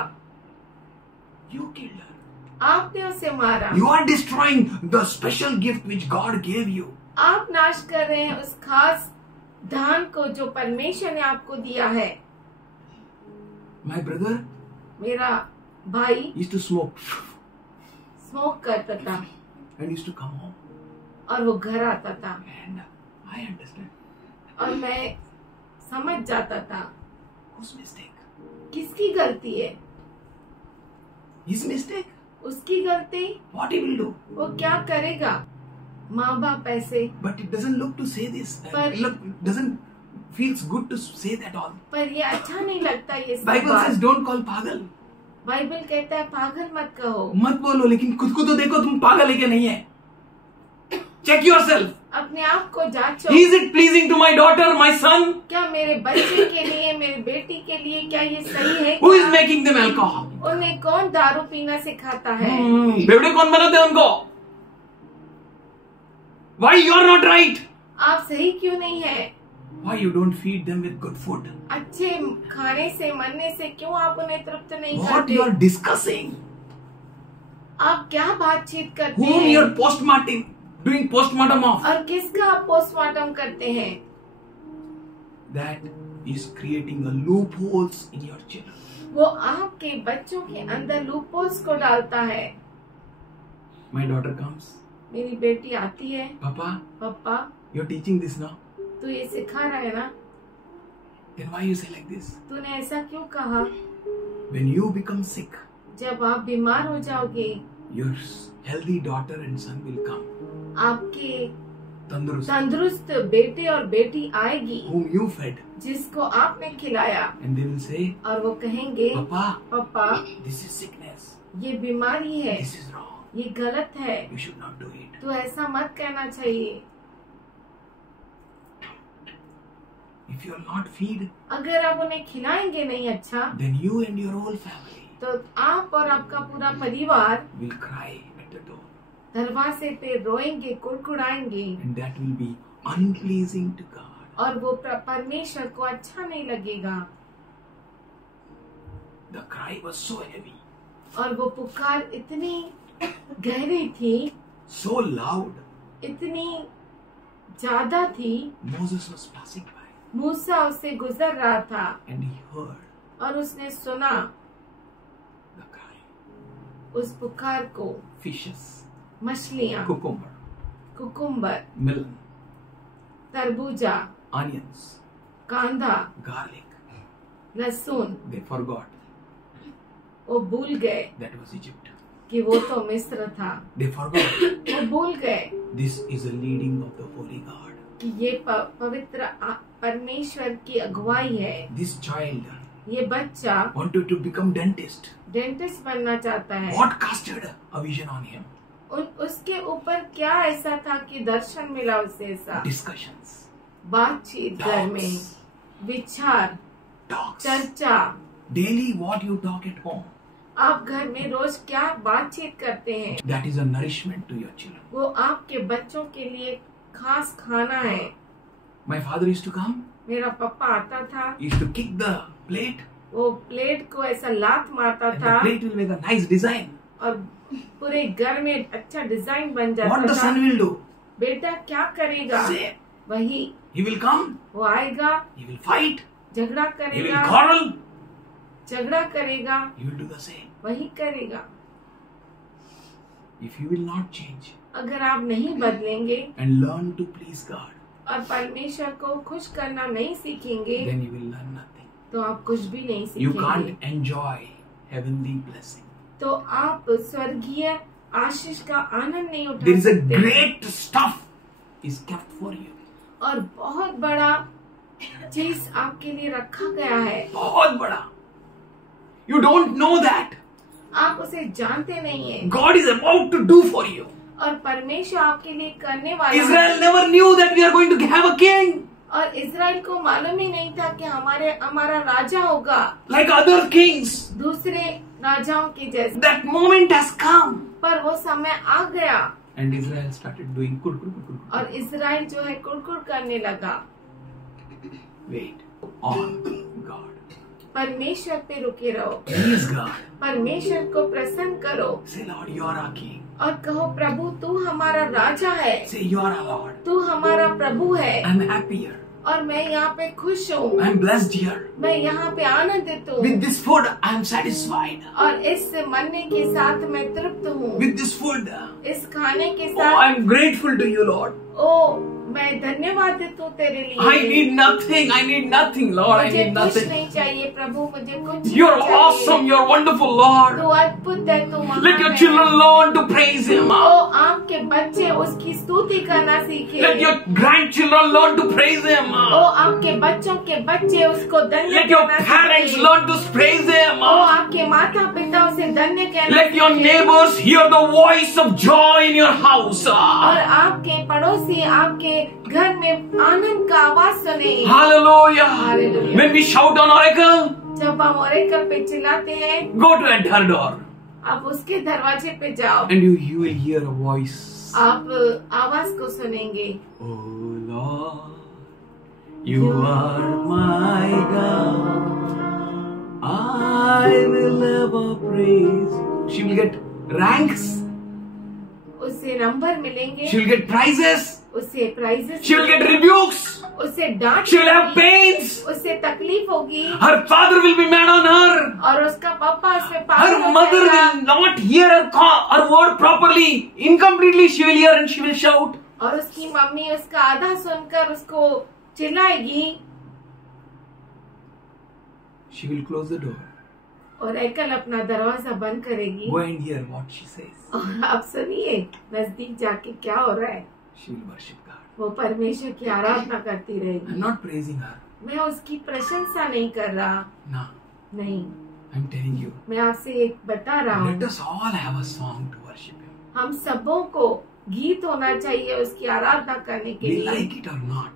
You killed her. आपने उसे मारा। You are destroying the special gift which God gave you. आप नाश कर रहे हैं उस खास दान को जो परमेश्वर ने आपको दिया है। My brother मेरा भाई used to smoke स्मोक करता था and used to come home. और वो घर आता था And I understand. और मैं समझ जाता था Whose mistake? किसकी गलती है। His mistake? उसकी गलती। What he will do? वो क्या करेगा? माँ बाप ऐसे। But it doesn't look to say this. But- Look, doesn't feels good to say that all. पर ये अच्छा नहीं लगता ये सब Bible बात। says don't call पागल. बाइबल कहता है पागल मत कहो। मत बोलो, लेकिन खुद को तो देखो तुम पागल है क्या नहीं है. Check yourself. अपने आप को जांचो। Is it pleasing to my daughter, my son? क्या मेरे बच्चे के लिए, मेरी बेटी के लिए क्या ये सही है? Who is क्या? making them alcohol? उन्हें कौन दारू पीना सिखाता है? बेवड़े कौन बनाते हैं उनको? Why you are not right? आप सही क्यों नहीं है? Why you don't feed them with good food? अच्छे खाने से, मरने से क्यों आप उन्हें तृप्त नहीं What you are करते? discussing? आप क्या बातचीत करते Whom you are हैं? postmortem doing postmortem of? और किसका आप पोस्टमार्टम करते हैं? That is creating a loopholes in your children. वो आपके बच्चों के अंदर लूपहोल्स को डालता है। My daughter comes. मेरी बेटी आती है, Papa, पापा you're teaching this now. तू ये सिखा रहा है ना, Then why you say like this? तूने ऐसा क्यों कहा? When you become sick, जब आप बीमार हो जाओगे, your healthy daughter and son will come. आपके Tandurust. तंदुरुस्त बेटे और बेटी आएगी Whom you fed. जिसको आपने खिलाया, And they will say, और वो कहेंगे, Papa, पापा this is sickness. ये बीमारी है, This is wrong. ये गलत है, You should not do it. तो ऐसा मत करना चाहिए। If you will not feed, अगर आप उन्हें खिलाएंगे नहीं अच्छा, then you and your whole family तो आप और आपका पूरा परिवार will cry at the door. दरवाजे पे रोएंगे, कुड़कुड़ाएंगे, And that will be unpleasing to God. और वो परमेश्वर को अच्छा नहीं लगेगा। The cry was so heavy, और वो पुकार इतनी गहरी थी, so loud. इतनी ज्यादा थी। Moses was passing by मूसा उससे गुजर रहा था and he heard और उसने सुना the cry. उस पुकार को। Fishes, मछलियाँ, cucumber, कुकुम्बर, melon, तरबूजा, onions, कांदा, garlic. लहसुन, They forgot वो भूल गए that was Egypt. कि वो तो मिस्र था। They forgot वो भूल गए this is a leading of the holy God. कि ये पवित्र परमेश्वर की अगुवाई है। This child ये बच्चा wanted to become dentist. Dentist बनना चाहता है। What casted a vision on him? उसके ऊपर क्या ऐसा था कि दर्शन मिला उसे? ऐसा Discussions, बातचीत घर में, talks, विचार, talks. चर्चा। Daily what you talk at home, आप घर में रोज क्या बातचीत करते हैं, that is a nourishment to your children. वो आपके बच्चों के लिए खास खाना है। My father used to come, मेरा पापा आता था, used to kick the plate, वो प्लेट को ऐसा लात मारता and था the plate will make a nice design. और पूरे घर में अच्छा डिजाइन बन What जाता the था। son will do? बेटा क्या करेगा? Same. वही He will come, वो आएगा, he will fight, झगड़ा he will करेगा, quarrel, झगड़ा करेगा, he will do the same. वही करेगा। If you will not change अगर आप नहीं बदलेंगे and learn to please God, और परमेश्वर को खुश करना नहीं सीखेंगे, then you will learn nothing. तो आप कुछ भी नहीं You सीखेंगे। can't enjoy heavenly blessing. तो आप स्वर्गीय आशीष का आनंद नहीं उठा There is a सकते। great stuff is kept for you. और बहुत बड़ा चीज आपके लिए रखा गया है, बहुत बड़ा. You don't know that. आप उसे जानते नहीं है। God is about to do for you. और परमेश्वर आपके लिए करने वाला Israel है। never knew that we are going to have a king और इजराइल को मालूम ही नहीं था कि हमारा राजा होगा like other kings. दूसरे राजाओं के जैसे। That moment has come. पर वो समय आ गया And Israel started doing good. और इजराइल जो है कुड़कुड़ करने लगा। Wait on God. परमेश्वर पे रुके रहो, He is God. परमेश्वर को प्रसन्न करो Say, Lord, you are our king. और कहो प्रभु तू हमारा राजा है, Say, you are our Lord. तू हमारा प्रभु है। I'm happy here. और मैं यहाँ पे खुश हूँ, I'm blessed here. मैं यहाँ पे आनंदित हूँ With this food, I'm satisfied. और इस मन्ने के साथ मैं तृप्त हूँ। With this food, इस खाने के oh, साथ I'm grateful to you, Lord. ओ मैं धन्यवादित हूँ तेरे लिए। I need nothing. I need nothing, Lord. I मुझे need कुछ nothing. नहीं चाहिए प्रभु, मुझे कुछ You're नहीं चाहिए। awesome. You're wonderful, Lord. तू अद्भुत है, तू महान Let your है। children learn to praise Him. ओ आपके बच्चे उसकी स्तुति करना सीखे। Let your grandchildren learn to praise Him. ओ आपके बच्चों के बच्चे उसको धन्य Let your कहना parents सीखे। learn to praise Him. ओ आपके माता पिता उसे धन्य कहना Let your सीखे। neighbors hear the voice of joy in your house. और आपके पड़ोसी आपके घर में आनंद का आवाज सुने। Hallelujah. Hallelujah. When we shout on Oracle, जब हम ओरेकल पे चिल्लाते हैं, go to enter door. आप उसके दरवाजे पे जाओ, And you will hear a voice. आप आवाज को सुनेंगे। Oh Lord, you are my God. I will never praise. She will get ranks. उससे नंबर मिलेंगे, She will get prizes. उससे prices, She will get rebukes. उससे डांट, She will have pains. उससे तकलीफ होगी Her father will be mad on her. और उसका पापा उसमें पागल Her हो mother जाएगा। will not hear her word properly. Incompletely she will hear and she will shout. और उसकी मम्मी उसका आधा सुनकर उसको चिल्लाएगी She will close the door. और एकल अपना दरवाजा बंद करेगी। Go and hear what she says. और आप सुनिए नजदीक जाके क्या हो रहा है। She will worship God. वो परमेश्वर की आराधना करती रहेगी। I'm not praising her. मैं उसकी प्रशंसा नहीं कर रहा, No. नहीं, I'm telling you. मैं आपसे एक बता रहा Let हूँ, us all have a song to worship Him. हम सबों को गीत होना चाहिए उसकी आराधना करने के We लिए। like it or not.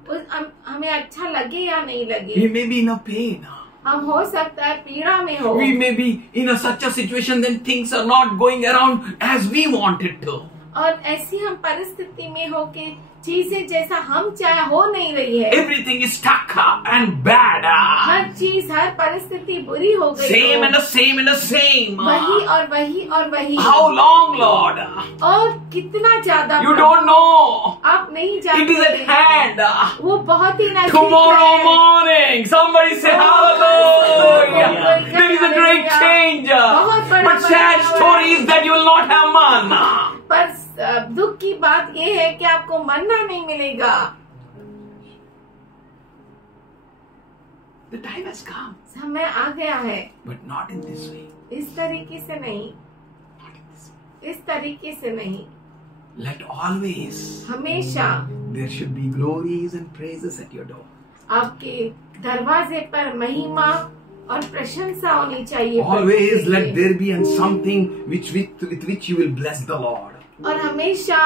हमें अच्छा लगे या नहीं We लगे, may be in a pain. हम हो सकता है पीड़ा में हो, We may be in such a situation then things are not going around as we want it to. और ऐसी हम परिस्थिति में हो कि चीजें जैसा हम चाहे हो नहीं रही है। Everything is stuck and bad. हर चीज हर परिस्थिति बुरी हो गई Same हो। and the same and the same. वही और वही और वही। How long, Lord? और कितना ज्यादा You don't know. आप नहीं It is at जानते, hand. वो बहुत ही नजदीक Tomorrow है। morning, somebody say hallelujah. There is a great change. But sad story is that you will not have manna. पर दुख की बात ये है कि आपको मन्ना नहीं मिलेगा। The time has come, समय आ गया है, but not in this way. इस तरीके से नहीं, Not in this way. इस तरीके से नहीं। Let always हमेशा there should be glories and praises at your door. आपके दरवाजे पर महिमा और प्रशंसा होनी चाहिए। Always let there be and something with which you will bless the Lord. और हमेशा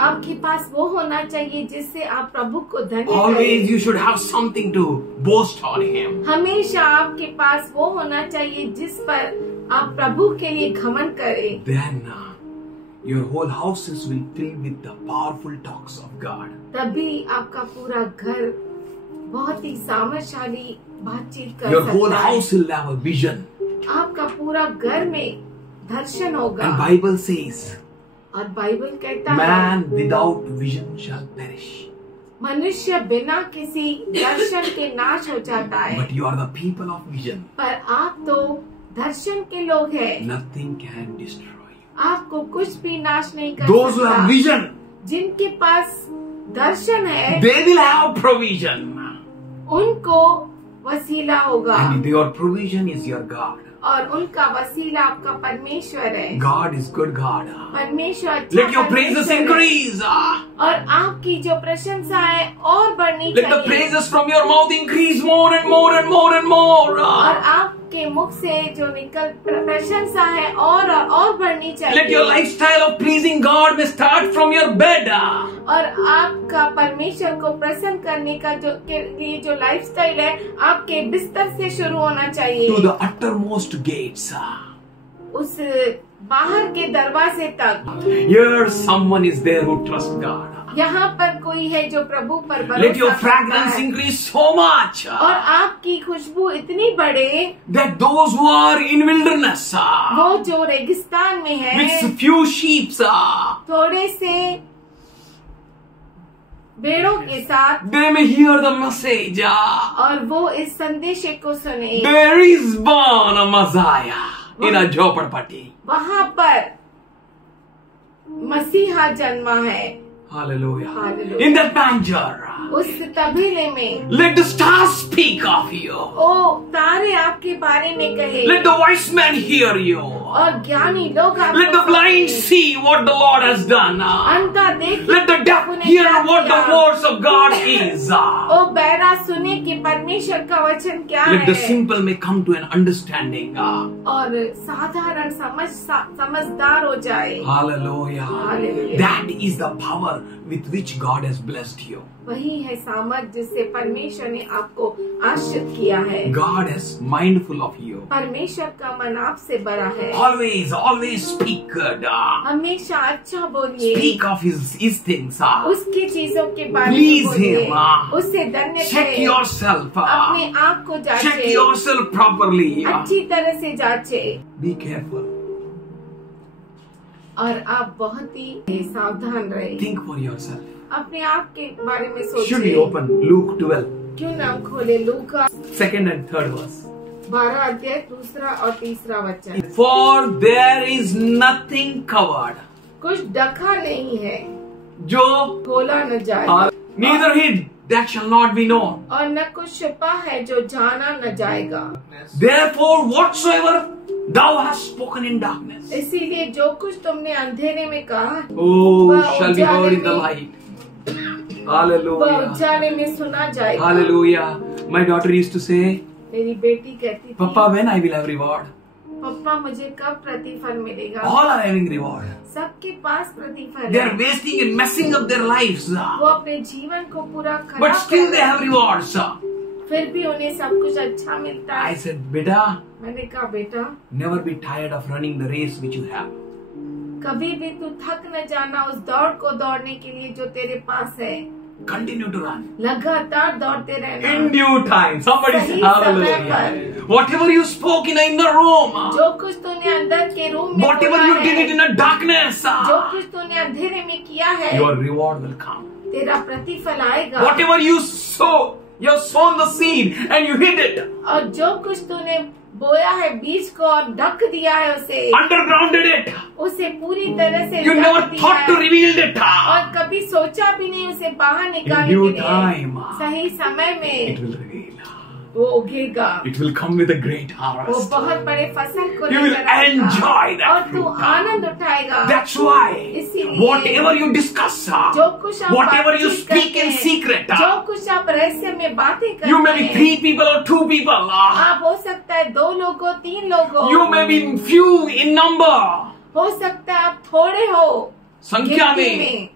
आपके पास वो होना चाहिए जिससे आप प्रभु को धन्य Always करें। you should have something to boast on Him. हमेशा आपके पास वो होना चाहिए जिस पर आप प्रभु के लिए घमंड करें। Then your whole houses will fill with the powerful talks of God. तभी आपका पूरा घर बहुत ही सामर्थ्यशाली बातचीत कर Your whole सकता है। house will have a vision. आपका पूरा घर में दर्शन होगा। And Bible says, और बाइबल कहता है man without vision shall perish. मनुष्य बिना किसी दर्शन के नाश हो जाता है, But you are the people of vision. पर आप तो दर्शन के लोग हैं। Nothing can destroy you. आपको कुछ भी नाश नहीं कर Those who have सकता। vision, जिनके पास दर्शन है, they will have provision. उनको वसीला होगा, And your provision is your God. और उनका वसीला आपका परमेश्वर है। God is good God. परमेश्वर अच्छा Let your praises परमेश्वर है। increase. और आपकी जो प्रशंसा है और बढ़नी Let the चाहिए, praises from your mouth increase more and more and more and more. और आपके मुख से जो निकल प्रशंसा है और बढ़नी Let चाहिए। your lifestyle of pleasing God may start from your bed. और आपका परमेश्वर को प्रसन्न करने का जो के लिए जो लाइफस्टाइल है, आपके बिस्तर से शुरू होना चाहिए, To the uttermost gates. उस बाहर के दरवाजे तक। Here someone is there who trusts God. यहाँ पर कोई है जो प्रभु पर Let your भरोसा करता fragrance है, increase so much और आपकी खुशबू इतनी बढ़े, that those who are in wilderness वो जो रेगिस्तान में है, with few sheep, थोड़े से भेड़ों के साथ, they may hear the message. और वो इस संदेश को सुने। There is born a Messiah in a झोपड़पट्टी. वहाँ पर मसीहा जन्मा है। Hallelujah. Hallelujah. In that manger. उस तबेले में Let the stars speak of you. ओ तारे आपके बारे में कहे, Let the wise men hear you. और ज्ञानी लोग आपको Let the blind सुने। see what the Lord has done. अंधा देखे, Let the deaf उन्हें hear क्या what the किया। words of God is. ओ बैरा सुने कि परमेश्वर का वचन क्या Let the है, simple may come to an understanding. और साधारण समझदार हो जाए। Hallelujah. Hallelujah. That is the power with which God has blessed you. वही है सामर्थ जिससे परमेश्वर ने आपको आश्रित किया है। God is mindful of you. परमेश्वर का मन आपसे बड़ा है। Always, always speak good. हमेशा अच्छा बोलिए, Speak of his things. उसकी चीजों के बारे में Please बोलिए, him. उससे धन्य Check करें, yourself. अपने आप को Check जांचे, yourself properly. अच्छी तरह से जांचे, Be careful. और आप बहुत ही सावधान रहे। Think for yourself. अपने आप के बारे में Should we सोचिए। open Luke 12, क्यों ना खोले लूका 2nd and 3rd verse? 12 अध्याय 2 और 3 वचन। For there is nothing covered. कुछ ढका नहीं है जो खोला न जाए, neither hid that shall not be known. और न कुछ छुपा है जो जाना न जाएगा। Therefore whatsoever thou hast spoken in darkness, इसीलिए जो कुछ तुमने अंधेरे में कहा, oh, वह shall be heard in the उजाले में- light. वह Hallelujah. उजाले में सुना जाएगा। Hallelujah. My daughter used to say, मेरी बेटी कहती थी, Papa, when I will have reward? पप्पा मुझे कब प्रतिफल मिलेगा? All are having reward. सबके पास प्रतिफल They are है, wasting and messing up their lives. वो अपने जीवन को पूरा But खराब still कर they रहे have हैं, rewards. फिर भी उन्हें सब कुछ अच्छा मिलता I है। said, Beta, मैंने कहा बेटा, never be tired of running the race which you have. कभी भी तू थक न जाना उस दौड़ को दौड़ने के लिए जो तेरे पास है। Continue to run. लगातार दौड़ते रहना। In due time. Somebody say सही समय hallelujah. Whatever you spoke in the room, जो कुछ तूने अंदर के रूम में whatever बोला you है, did it in the darkness, जो कुछ तूने अंधेरे में किया है, your reward will come. तेरा प्रतिफल आएगा। Whatever you sow, you have sown the seed and you hid it, और जो कुछ तूने बोया है बीज को और ढक दिया है undergrounded it. उसे पूरी तरह से You ढक never दिया thought to है, reveal it. और कभी सोचा भी नहीं उसे बाहर निकालने In due के लिए। time, सही समय It में will reveal. वो उगेगा, It will come with a great वो harvest. बहुत बड़े फसल को You will लेकर आएगा, enjoy that और तू fruit. आनंद उठाएगा। That's why इसीलिए whatever you discuss, जो कुछ आप whatever you बातचीत speak करते in हैं, secret, जो कुछ आप रहस्य में बातें करते you may be हैं, 3 people or 2 people. आप हो सकता है 2 लोगों 3 लोगों, You may be few in number, हो सकता है आप थोड़े हो संख्या गिनती में,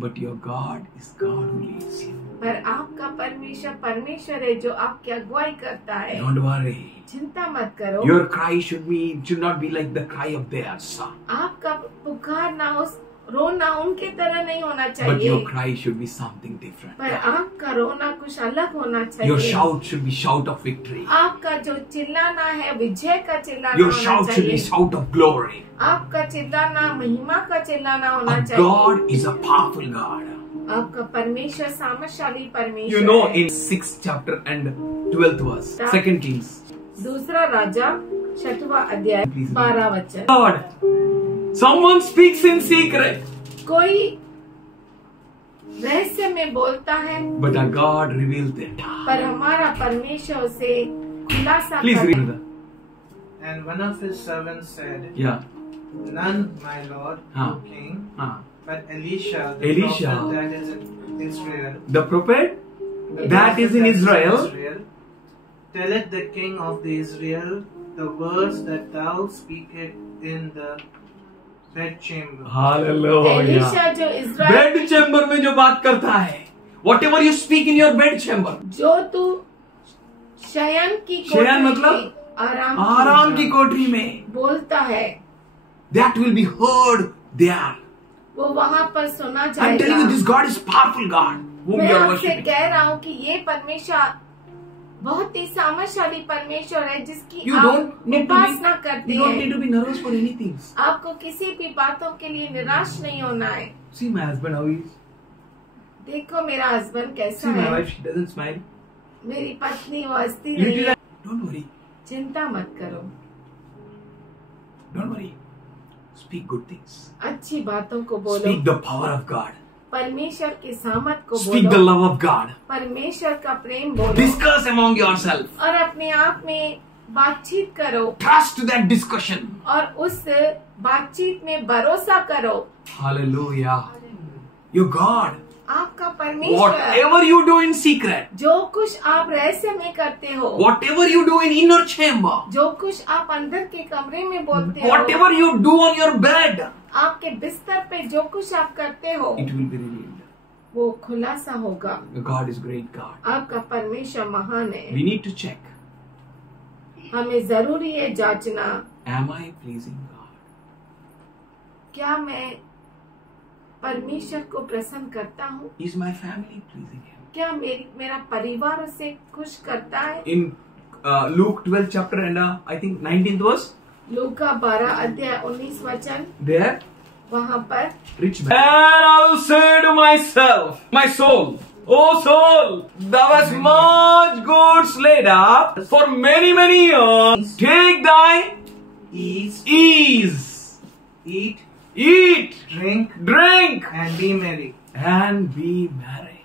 but your God is God who leads you. पर आपका परमेश्वर परमेश्वर है जो आपकी अगुवाई करता है। Don't worry. चिंता मत करो, Your cry should not be like the cry of theirs, आपका पुकार ना उस रोना उनके तरह नहीं होना but चाहिए, your cry should be something different. पर आपका रोना कुछ अलग होना Your चाहिए। shout should be shout of victory. आपका जो चिल्लाना है विजय का चिल्लाना Your होना shout should be चाहिए। shout of glory. आपका चिल्लाना महिमा का चिल्लाना होना Our चाहिए। God is a powerful God. आपका परमेश्वर सामर्थशाली परमेश्वर You know, है। in 6th chapter and 12th verse, 2 Kings. दूसरा राजा 6वां अध्याय Please read. 12 वचन। God, someone speaks in secret. कोई रहस्य में बोलता है, but our God reveals the entire. पर हमारा परमेश्वर उसे खुलासा Please read करता है। that. And one of his servants said, Yeah. None, my lord, Huh. O king, Ah. but Elisha, the Elisha. prophet that is in Israel, The prophet the that prophet is in Israel, telleth the king of the Israel the words that thou speakest in the bedchamber. hallelujah. Elisha जो इज़राइल बेड चैम्बर में जो बात करता है, whatever you speak in your bed chamber, जो तू शयन की शयन कोठरी मतलब? में आराम की कोठरी में, बोलता है, that will be heard there. वो वहाँ पर सुना I'm telling you, जाएगा। this God is powerful God whom मैं you are आपसे worshiping. कह रहा हूँ कि ये परमेश्वर बहुत ही सामर्थशाली परमेश्वर है जिसकी You आप don't need to Upasana be, करते you don't need हैं। to be nervous for anything. आपको किसी भी बातों के लिए निराश नहीं होना है। See my husband how he is. देखो मेरा हस्बैंड कैसा See my है, wife, she doesn't smile. मेरी पत्नी वो हंसती You नहीं do है। that. Don't worry. चिंता मत करो, Don't worry. Speak good things. अच्छी बातों को बोलो, Speak the power of God. परमेश्वर के सामर्थ को Speak the बोलो, love of God. परमेश्वर का प्रेम बोलो Discuss among yourself. और अपने आप में बातचीत करो Trust that discussion. और उस बातचीत में भरोसा करो। Hallelujah. Your God. आपका परमेश्वर Whatever you do in secret, जो कुछ आप रहस्य में करते हो, whatever you do in inner chamber, जो कुछ आप अंदर के कमरे में बोलते हो, whatever you do on your bed, आपके बिस्तर पे जो कुछ आप करते हो it will be revealed. वो खुलासा होगा। Your God is great God. आपका परमेश्वर महान है। We need to check. हमें जरूरी है जांचना, Am I pleasing God? क्या मैं परमेश्वर को प्रसन्न करता हूँ? Is my family pleasing Him? क्या मेरा परिवार उसे खुश करता है? In Luke 12 chapter and I think 19th verse, लूका 12 अध्याय 19 वचन, there, वहाँ पर rich man. And I will say to myself, my soul, O soul, thou hast much goods laid up for many, many years. Take thy ease. Eat, Drink drink, and be merry. and be merry.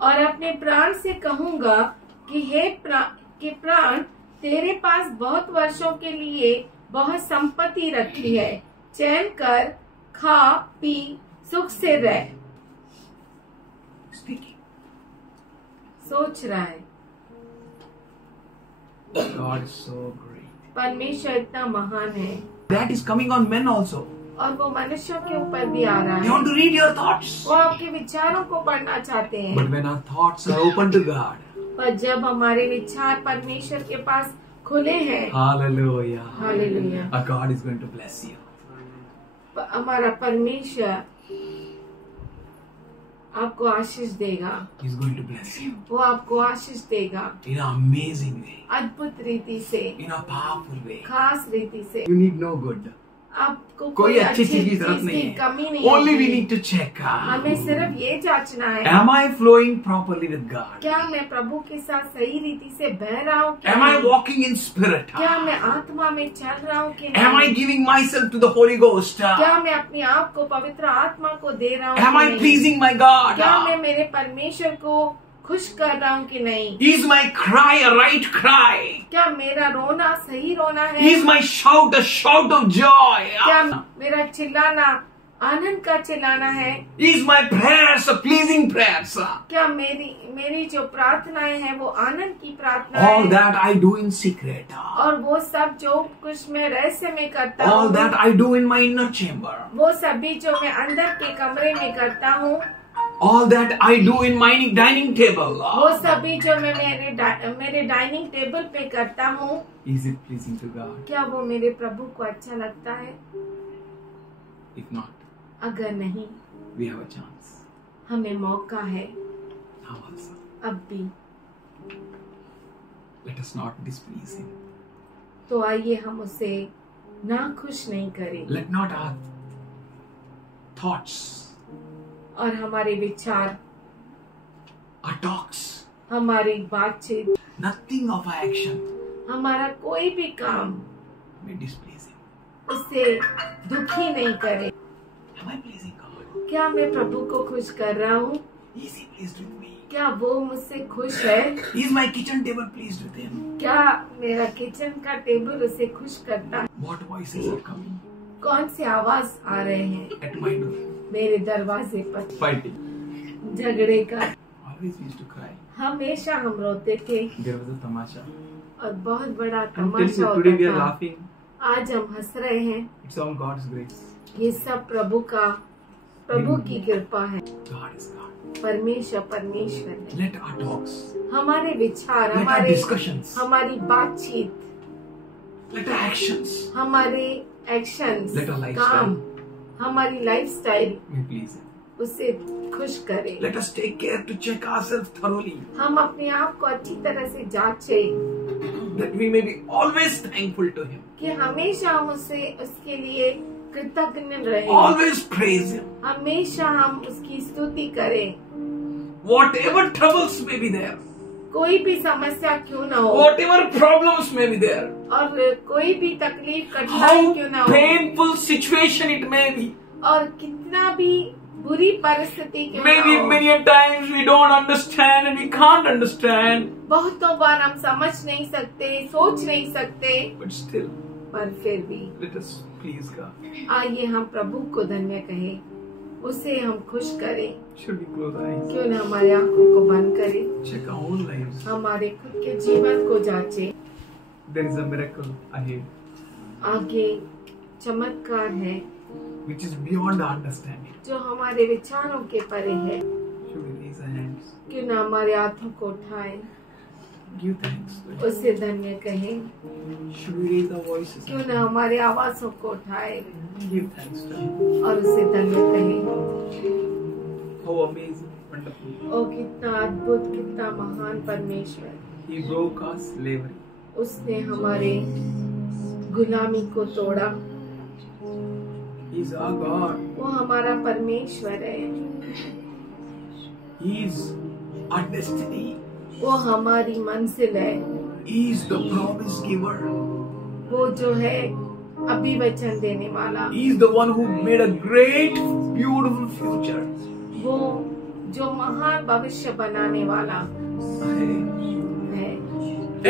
और अपने प्राण से कहूंगा कि हे प्राण, तेरे पास बहुत वर्षों के लिए बहुत संपत्ति रखी है, चैन कर, खा पी, सुख से रह। Speaking. सोच रहा है, God is so great. परमेश्वर इतना महान है That is coming on men also. और वो मनुष्यों के ऊपर भी आ रहा They है। want to read your thoughts. वो आपके विचारों को पढ़ना चाहते हैं, But when our thoughts are open to God, पर जब हमारे विचार परमेश्वर के पास खुले हैं, hallelujah, hallelujah, our God is going to bless you. हमारा परमेश्वर आपको आशीष देगा, He's going to bless you वो आपको आशीष देगा in an amazing way, अद्भुत रीति से, in a powerful way. खास रीति से। You need no good. आपको कोई अच्छी चीज की जरूरत चीज नहीं की है. कमी नहीं है। Only we need to check. हमें सिर्फ ये जांचना है, Am I flowing properly with God? क्या मैं प्रभु के साथ सही रीति से बह रहा हूँ? Am I walking in spirit? क्या मैं आत्मा में चल रहा हूँ कि Am I नहीं? giving myself to the Holy Ghost? क्या मैं अपने आप को पवित्र आत्मा को दे रहा हूँ? Am कि I नहीं? pleasing my क्या मैं God? मेरे परमेश्वर को खुश कर रहा हूँ कि नहीं? Is my cry a right cry? क्या मेरा रोना सही रोना है? Is my shout a shout of joy? क्या मेरा चिल्लाना आनंद का चिल्लाना है? Is my prayers a pleasing prayers? क्या मेरी जो प्रार्थनाएं हैं वो आनंद की प्रार्थना All है? that I do in secret. और वो सब जो कुछ मैं रहस्य में करता All हूँ, that I do in my inner chamber. वो सभी जो मैं अंदर के कमरे में करता हूँ, All that I do in my dining table. वो सभी जो मैं मेरे डाइनिंग टेबल पे करता हूँ, Is it pleasing to God? क्या वो मेरे प्रभु को अच्छा लगता है? If not, अगर नहीं, we have a chance. हमें मौका है Now also. अब भी। Let us not displease Him. तो आइए हम उसे नाखुश नहीं करें Let not our thoughts, और हमारे विचार, our talks, हमारी बातचीत, nothing of our action हमारा कोई भी काम may displease Him. उससे दुखी नहीं करे। Am I pleasing God? क्या मैं प्रभु को खुश कर रहा हूँ? Is he pleased with me? क्या वो मुझसे खुश है? Is my kitchen table pleased with him? क्या मेरा किचन का टेबल उसे खुश करता है? What voices are coming कौन से आवाज आ रहे हैं at my door? मेरे दरवाजे पर? Fighting. झगड़े का। Always we used to cry. हमेशा हम रोते थे There was a tamasha. और बहुत बड़ा I'm telling Tamasha you, today we होता are था। laughing. आज हम हंस रहे हैं। It's all God's grace. ये सब प्रभु की कृपा है। God is God. परमेश्वर है। Let our talks, हमारे विचार, let our discussions, हमारी बातचीत, let our actions हमारे एक्शंस, Let our lifestyle काम, हमारी लाइफस्टाइल may please Him. उसे खुश करे। Let us take care to check ourselves thoroughly, हम अपने आप को अच्छी तरह से जांचें that we may be always thankful to Him. कि हमेशा हम उसके लिए कृतज्ञ रहें। Always praise Him. हमेशा हम उसकी स्तुति करें। Whatever troubles may be there, कोई भी समस्या क्यों ना हो whatever problems may be there, और कोई भी तकलीफ कठिनाई क्यों ना how हो painful situation it may be. और कितना भी बुरी परिस्थिति क्यों ना Maybe हो, many a times we don't understand and we can't understand, बहुतों बार हम समझ नहीं सकते, सोच नहीं सकते, but still, पर फिर भी let us please God. आइए हम प्रभु को धन्य कहें, उसे हम खुश करें। Should we close our eyes? क्यों न हमारे आंखों को बंद करें, Check our own lives. हमारे खुद के जीवन को जांचें। There is a miracle ahead, आगे चमत्कार है which is beyond our understanding. जो हमारे विचारों के परे है। Should we raise our hands? क्यों न हमारे हाथों को उठाएं, Give thanks to Him. उसे धन्य कहें। Should we raise our voices? क्यों न हमारे आवाज़ों को उठाएं Give thanks to Him. और उसे धन्य कहें। How amazing, wonderful. ओ कितना अद्भुत, कितना महान परमेश्वर। He broke our slavery. उसने हमारे गुलामी को तोड़ा। He is our God. वो हमारा परमेश्वर है। He is our destiny. वो हमारी मंजिल है। He is the promise giver. वो जो है अभिवचन देने वाला, He is the one who made a great, beautiful future. वो जो महान भविष्य बनाने वाला है।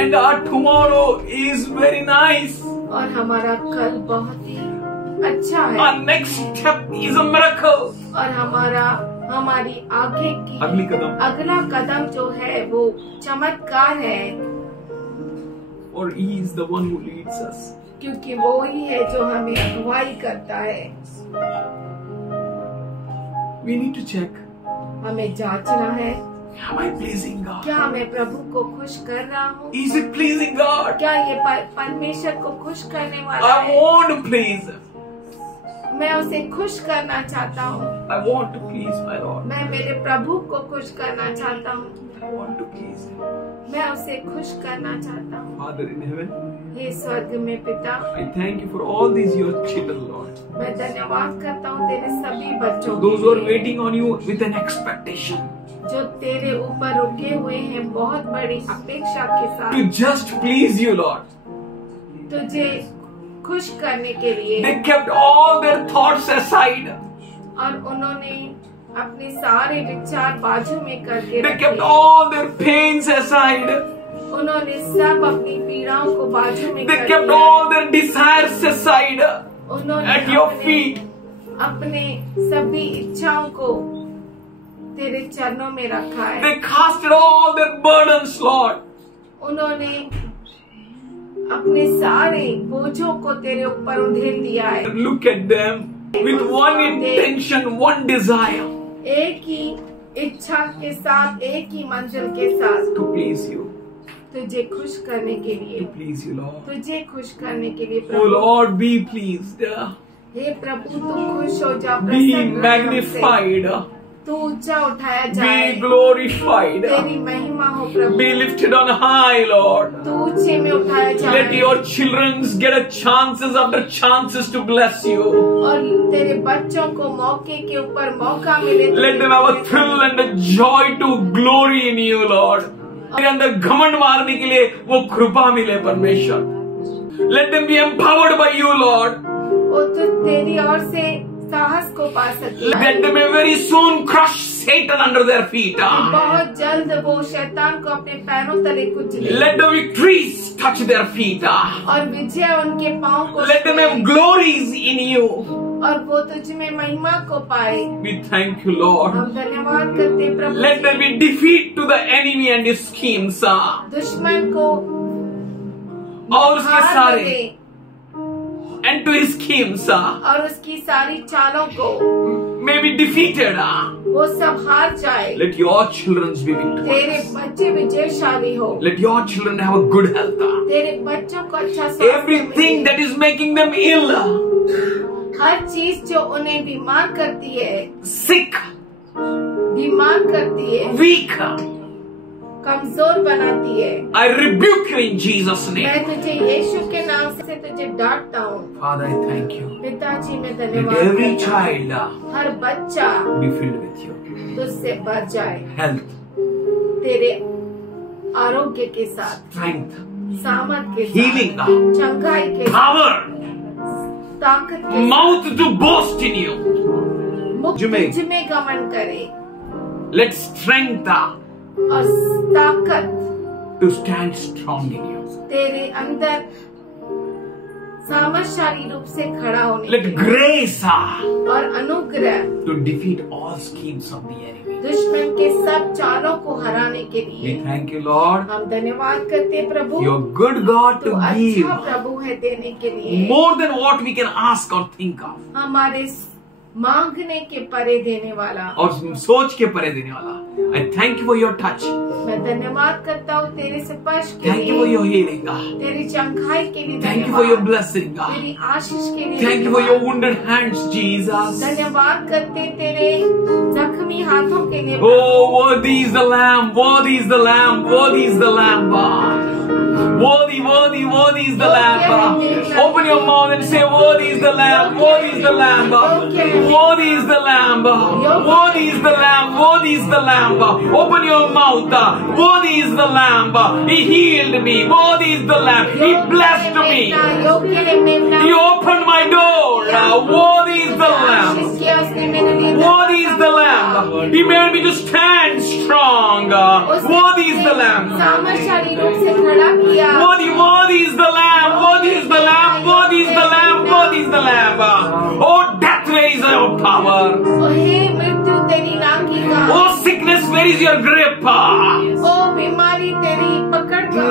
And our tomorrow is very nice. और हमारा कल बहुत ही अच्छा है। Our next step is a miracle. और हमारी आगे की अगला कदम जो है वो चमत्कार है। Or He is the one who leads us. क्योंकि वो ही है जो हमें अगुवाई करता है। We need to check. हमें जांचना है, Am I pleasing God? क्या मैं प्रभु को खुश कर रहा हूँ? Is it pleasing God? क्या ये परमेश्वर को खुश करने वाला I है? want to please Him. मैं उसे खुश करना चाहता हूँ। I want to please my Lord. मैं मेरे प्रभु को खुश करना चाहता हूँ। I want to please Him. मैं उसे खुश करना चाहता हूँ। Father in heaven, हे स्वर्ग में पिता, I thank you for all these your children, Lord. मैं धन्यवाद करता हूँ तेरे सभी बच्चों Those who are के लिए, waiting on you with an expectation जो तेरे ऊपर रुके हुए हैं बहुत बड़ी अपेक्षा के to साथ just please you, Lord. तुझे खुश करने के लिए। They kept all their thoughts aside. और उन्होंने अपने सारे विचार बाजू में करके They रखे। kept all their pains aside. उन्होंने सब अपनी पीड़ाओं को बाजू में They कर kept दिया। all their desires aside उन्होंने at your feet. अपने सभी इच्छाओं को तेरे चरणों में रखा है। They casted all their burdens, Lord. उन्होंने अपने सारे बोझों को तेरे ऊपर उधेल दिया है। Look at them with one intention, one desire एक ही इच्छा के साथ, एक ही मंजिल के साथ, to please you. तुझे खुश करने के लिए, To please you, Lord. तुझे खुश करने के लिए Oh Prabhu. Lord, be pleased. हे प्रभु तू खुश हो जा, Be प्रसन्न हो हमसे। magnified. तू ऊंचा उठाया जाए, Be glorified. तेरी महिमा हो प्रभु। Be lifted on high, Lord. तू ऊंचे में उठाया जाए Let your children get a chances after chances to bless you. और तेरे बच्चों को मौके के ऊपर मौका मिले। Let them have a thrill and a joy to glory in you, Lord. तेरे अंदर घमंड मारने के लिए वो कृपा मिले परमेश्वर. Let them be empowered by you, Lord. और तो तेरी ओर से साहस को पा सके। That they may very soon crush Satan under their feet. बहुत जल्द वो शैतान को अपने पैरों तले कुचले। Let the victories touch their feet. और विजय उनके पाँव को Let them have glories in you. और वो तुझ में महिमा को पाए। We thank you, Lord. हम धन्यवाद करते हैं प्रभु। Let there be defeat to the enemy and his schemes. दुश्मन को और उसके हार सारे मिले and to his schemes और उसकी सारी चालों को may be defeated. वो सब हार जाए। Let your children be तेरे victorious. बच्चे विजयशाली हो। Let your children have a good health. तेरे बच्चों को अच्छा स्वास्थ्य Everything मिले। that is making them ill, हर चीज जो उन्हें बीमार करती है, sick, बीमार करती है, weak, कमजोर बनाती है, I rebuke you in Jesus' मैं name. तुझे यीशु के नाम से तुझे डांटता हूँ। Father, I thank you. पिताजी मैं Let धन्यवाद every करता हूँ। child हर बच्चा be filled with you. तुझसे भर जाए, Health, तेरे आरोग्य के साथ, strength, सामर्थ के healing, साथ, चंगाई के साथ, power, ताकत के mouth to boast in you. साथ, मुख जिमे- तुझ में गमन करे Let strength और ताकत to stand strong in you. तेरे अंदर सामर्थशाली रूप से खड़ा होने Let के लिए grace और अनुग्रह to defeat all schemes of the enemy. दुश्मन के सब चालों को हराने के We लिए thank you, Lord. हम धन्यवाद करते हैं प्रभु। You're good God तू to अच्छा give प्रभु है देने के लिए, more than what we can ask or think of. हमारे मांगने के परे देने वाला। और सोच के परे देने वाला. I thank you for your touch. मैं धन्यवाद करता हूँ तेरे स्पर्श के Thank you for लिए, your healing. तेरी चंगाई के लिए Thank you for your धन्यवाद, blessing. तेरी आशीष के लिए Thank you for your धन्यवाद। wounded hands, Jesus. धन्यवाद करते तेरे जख्मी हाथों के लिए। Oh, worthy is the Lamb, worthy is the Lamb, worthy is the Lamb. Worthy, worthy, worthy is the Lamb. Open your mouth and say, worthy is the Lamb, worthy is the Lamb. Worthy is the Lamb, worthy is the Lamb, worthy is the Lamb. Open your mouth. Worthy is the Lamb. He healed me. Worthy is the Lamb. He blessed me. He opened my door. Worthy is the Lamb. Worthy is the Lamb. He made me to stand strong. Worthy is the Lamb. सामर्थशाली रूप से खड़ा किया। Worthy, worthy is the Lamb. Worthy is the Lamb. Worthy is the Lamb. Worthy is the Lamb. Oh, death, where is your power? हे मृत्यु तेरी नाकी का, Oh, sickness, where is your grip? ओ बीमारी तेरी पकड़ का।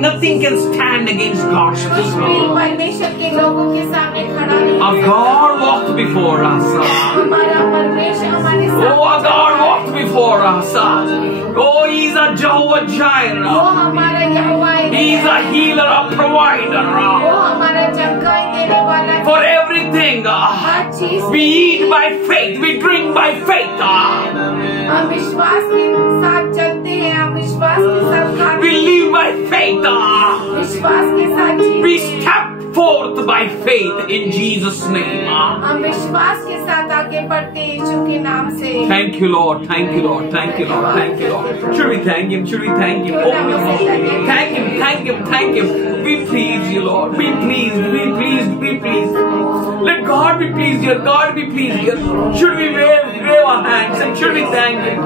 Nothing can stand against God's कुछ भी power. परमेश्वर के लोगों के सामने खड़ा नहीं Our है। God walked before us. हमारा परमेश्वर हमारे साथ Oh, our God walked before us. Oh, He's a Jehovah वो Jireh. हमारा यहोवा है। He's a healer, a वो provider. हमारा चंगाई देने वाला है। For everything, हर चीज we eat by faith, we drink by faith. हम विश्वास के साथ चलते हैं, हम विश्वास के साथ खाते We हैं, live by faith. विश्वास के साथ जीते We हैं। step forth by faith in Jesus' name. हम विश्वास के साथ आगे बढ़ते हैं यीशु के नाम से। Thank you, Lord. Thank you, Lord. Thank you, Lord. Thank you, Lord. Should we thank Him? Should we thank Him? Open your mouth. Thank Him. Thank Him. Thank Him. Be pleased, you Lord. Be pleased. Be pleased. Be pleased. Let God be pleased here. God be pleased here. Should we wave our hands and should we thank Him?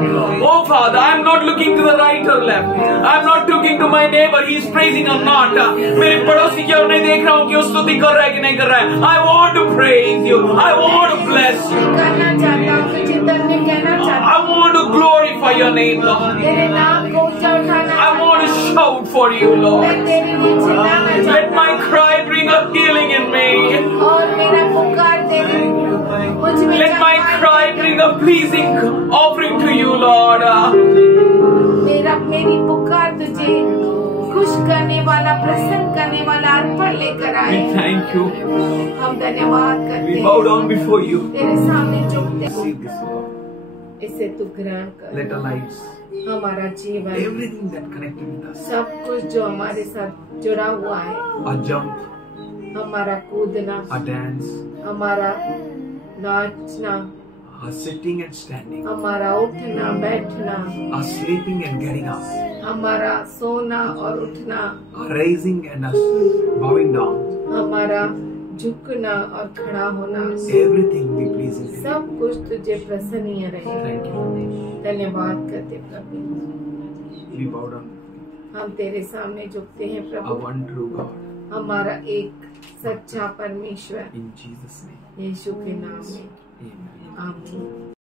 Oh Father, I am not looking to the right or left. I am not looking to my neighbor. He is praising or not. मेरे पड़ोसी की ओर नहीं देख रहा हूँ कि वो स्तुति कर रहा है कि नहीं कर रहा है. I want to praise you. I want to bless you. करना चाहता हूँ, तुझे धन्य कहना चाहता I want to glorify your name, हूँ, Lord. तेरे नाम को ऊंचा उठाना I चाहता want to shout for you, हूँ, Lord. मैं तेरे लिए चिल्लाना Let चाहता my cry bring a healing in me. हूँ और मेरा पुकार तेरे मुझ में Let my चंगाई cry they. bring a pleasing offering to you, Lord. मेरी पुकार तुझे खुश करने वाला, प्रसन्न करने वाला अर्पण लेकर आए। We thank you. हम धन्यवाद करते We bow हैं, down before you. तेरे सामने झुकते हैं। See this, Lord. इसे तू ग्रहण कर। Let our lives, हमारा जीवन, everything that connected with us, सब कुछ जो हमारे साथ जुड़ा हुआ है, our jump, हमारा कूदना, our dance, हमारा नाचना, our sitting and standing, हमारा उठना बैठना, our sleeping and getting up, हमारा सोना और उठना, our raising and us bowing down, हमारा झुकना और खड़ा होना, everything be pleasing to you. सब कुछ तुझे प्रसन्नीय रहे। Thank you. धन्यवाद करते प्रभु। We bow down. हम तेरे सामने झुकते हैं A Prabhu. one true God. हमारा एक सच्चा परमेश्वर In Jesus' name. यीशु के नाम में Amen. आमीन।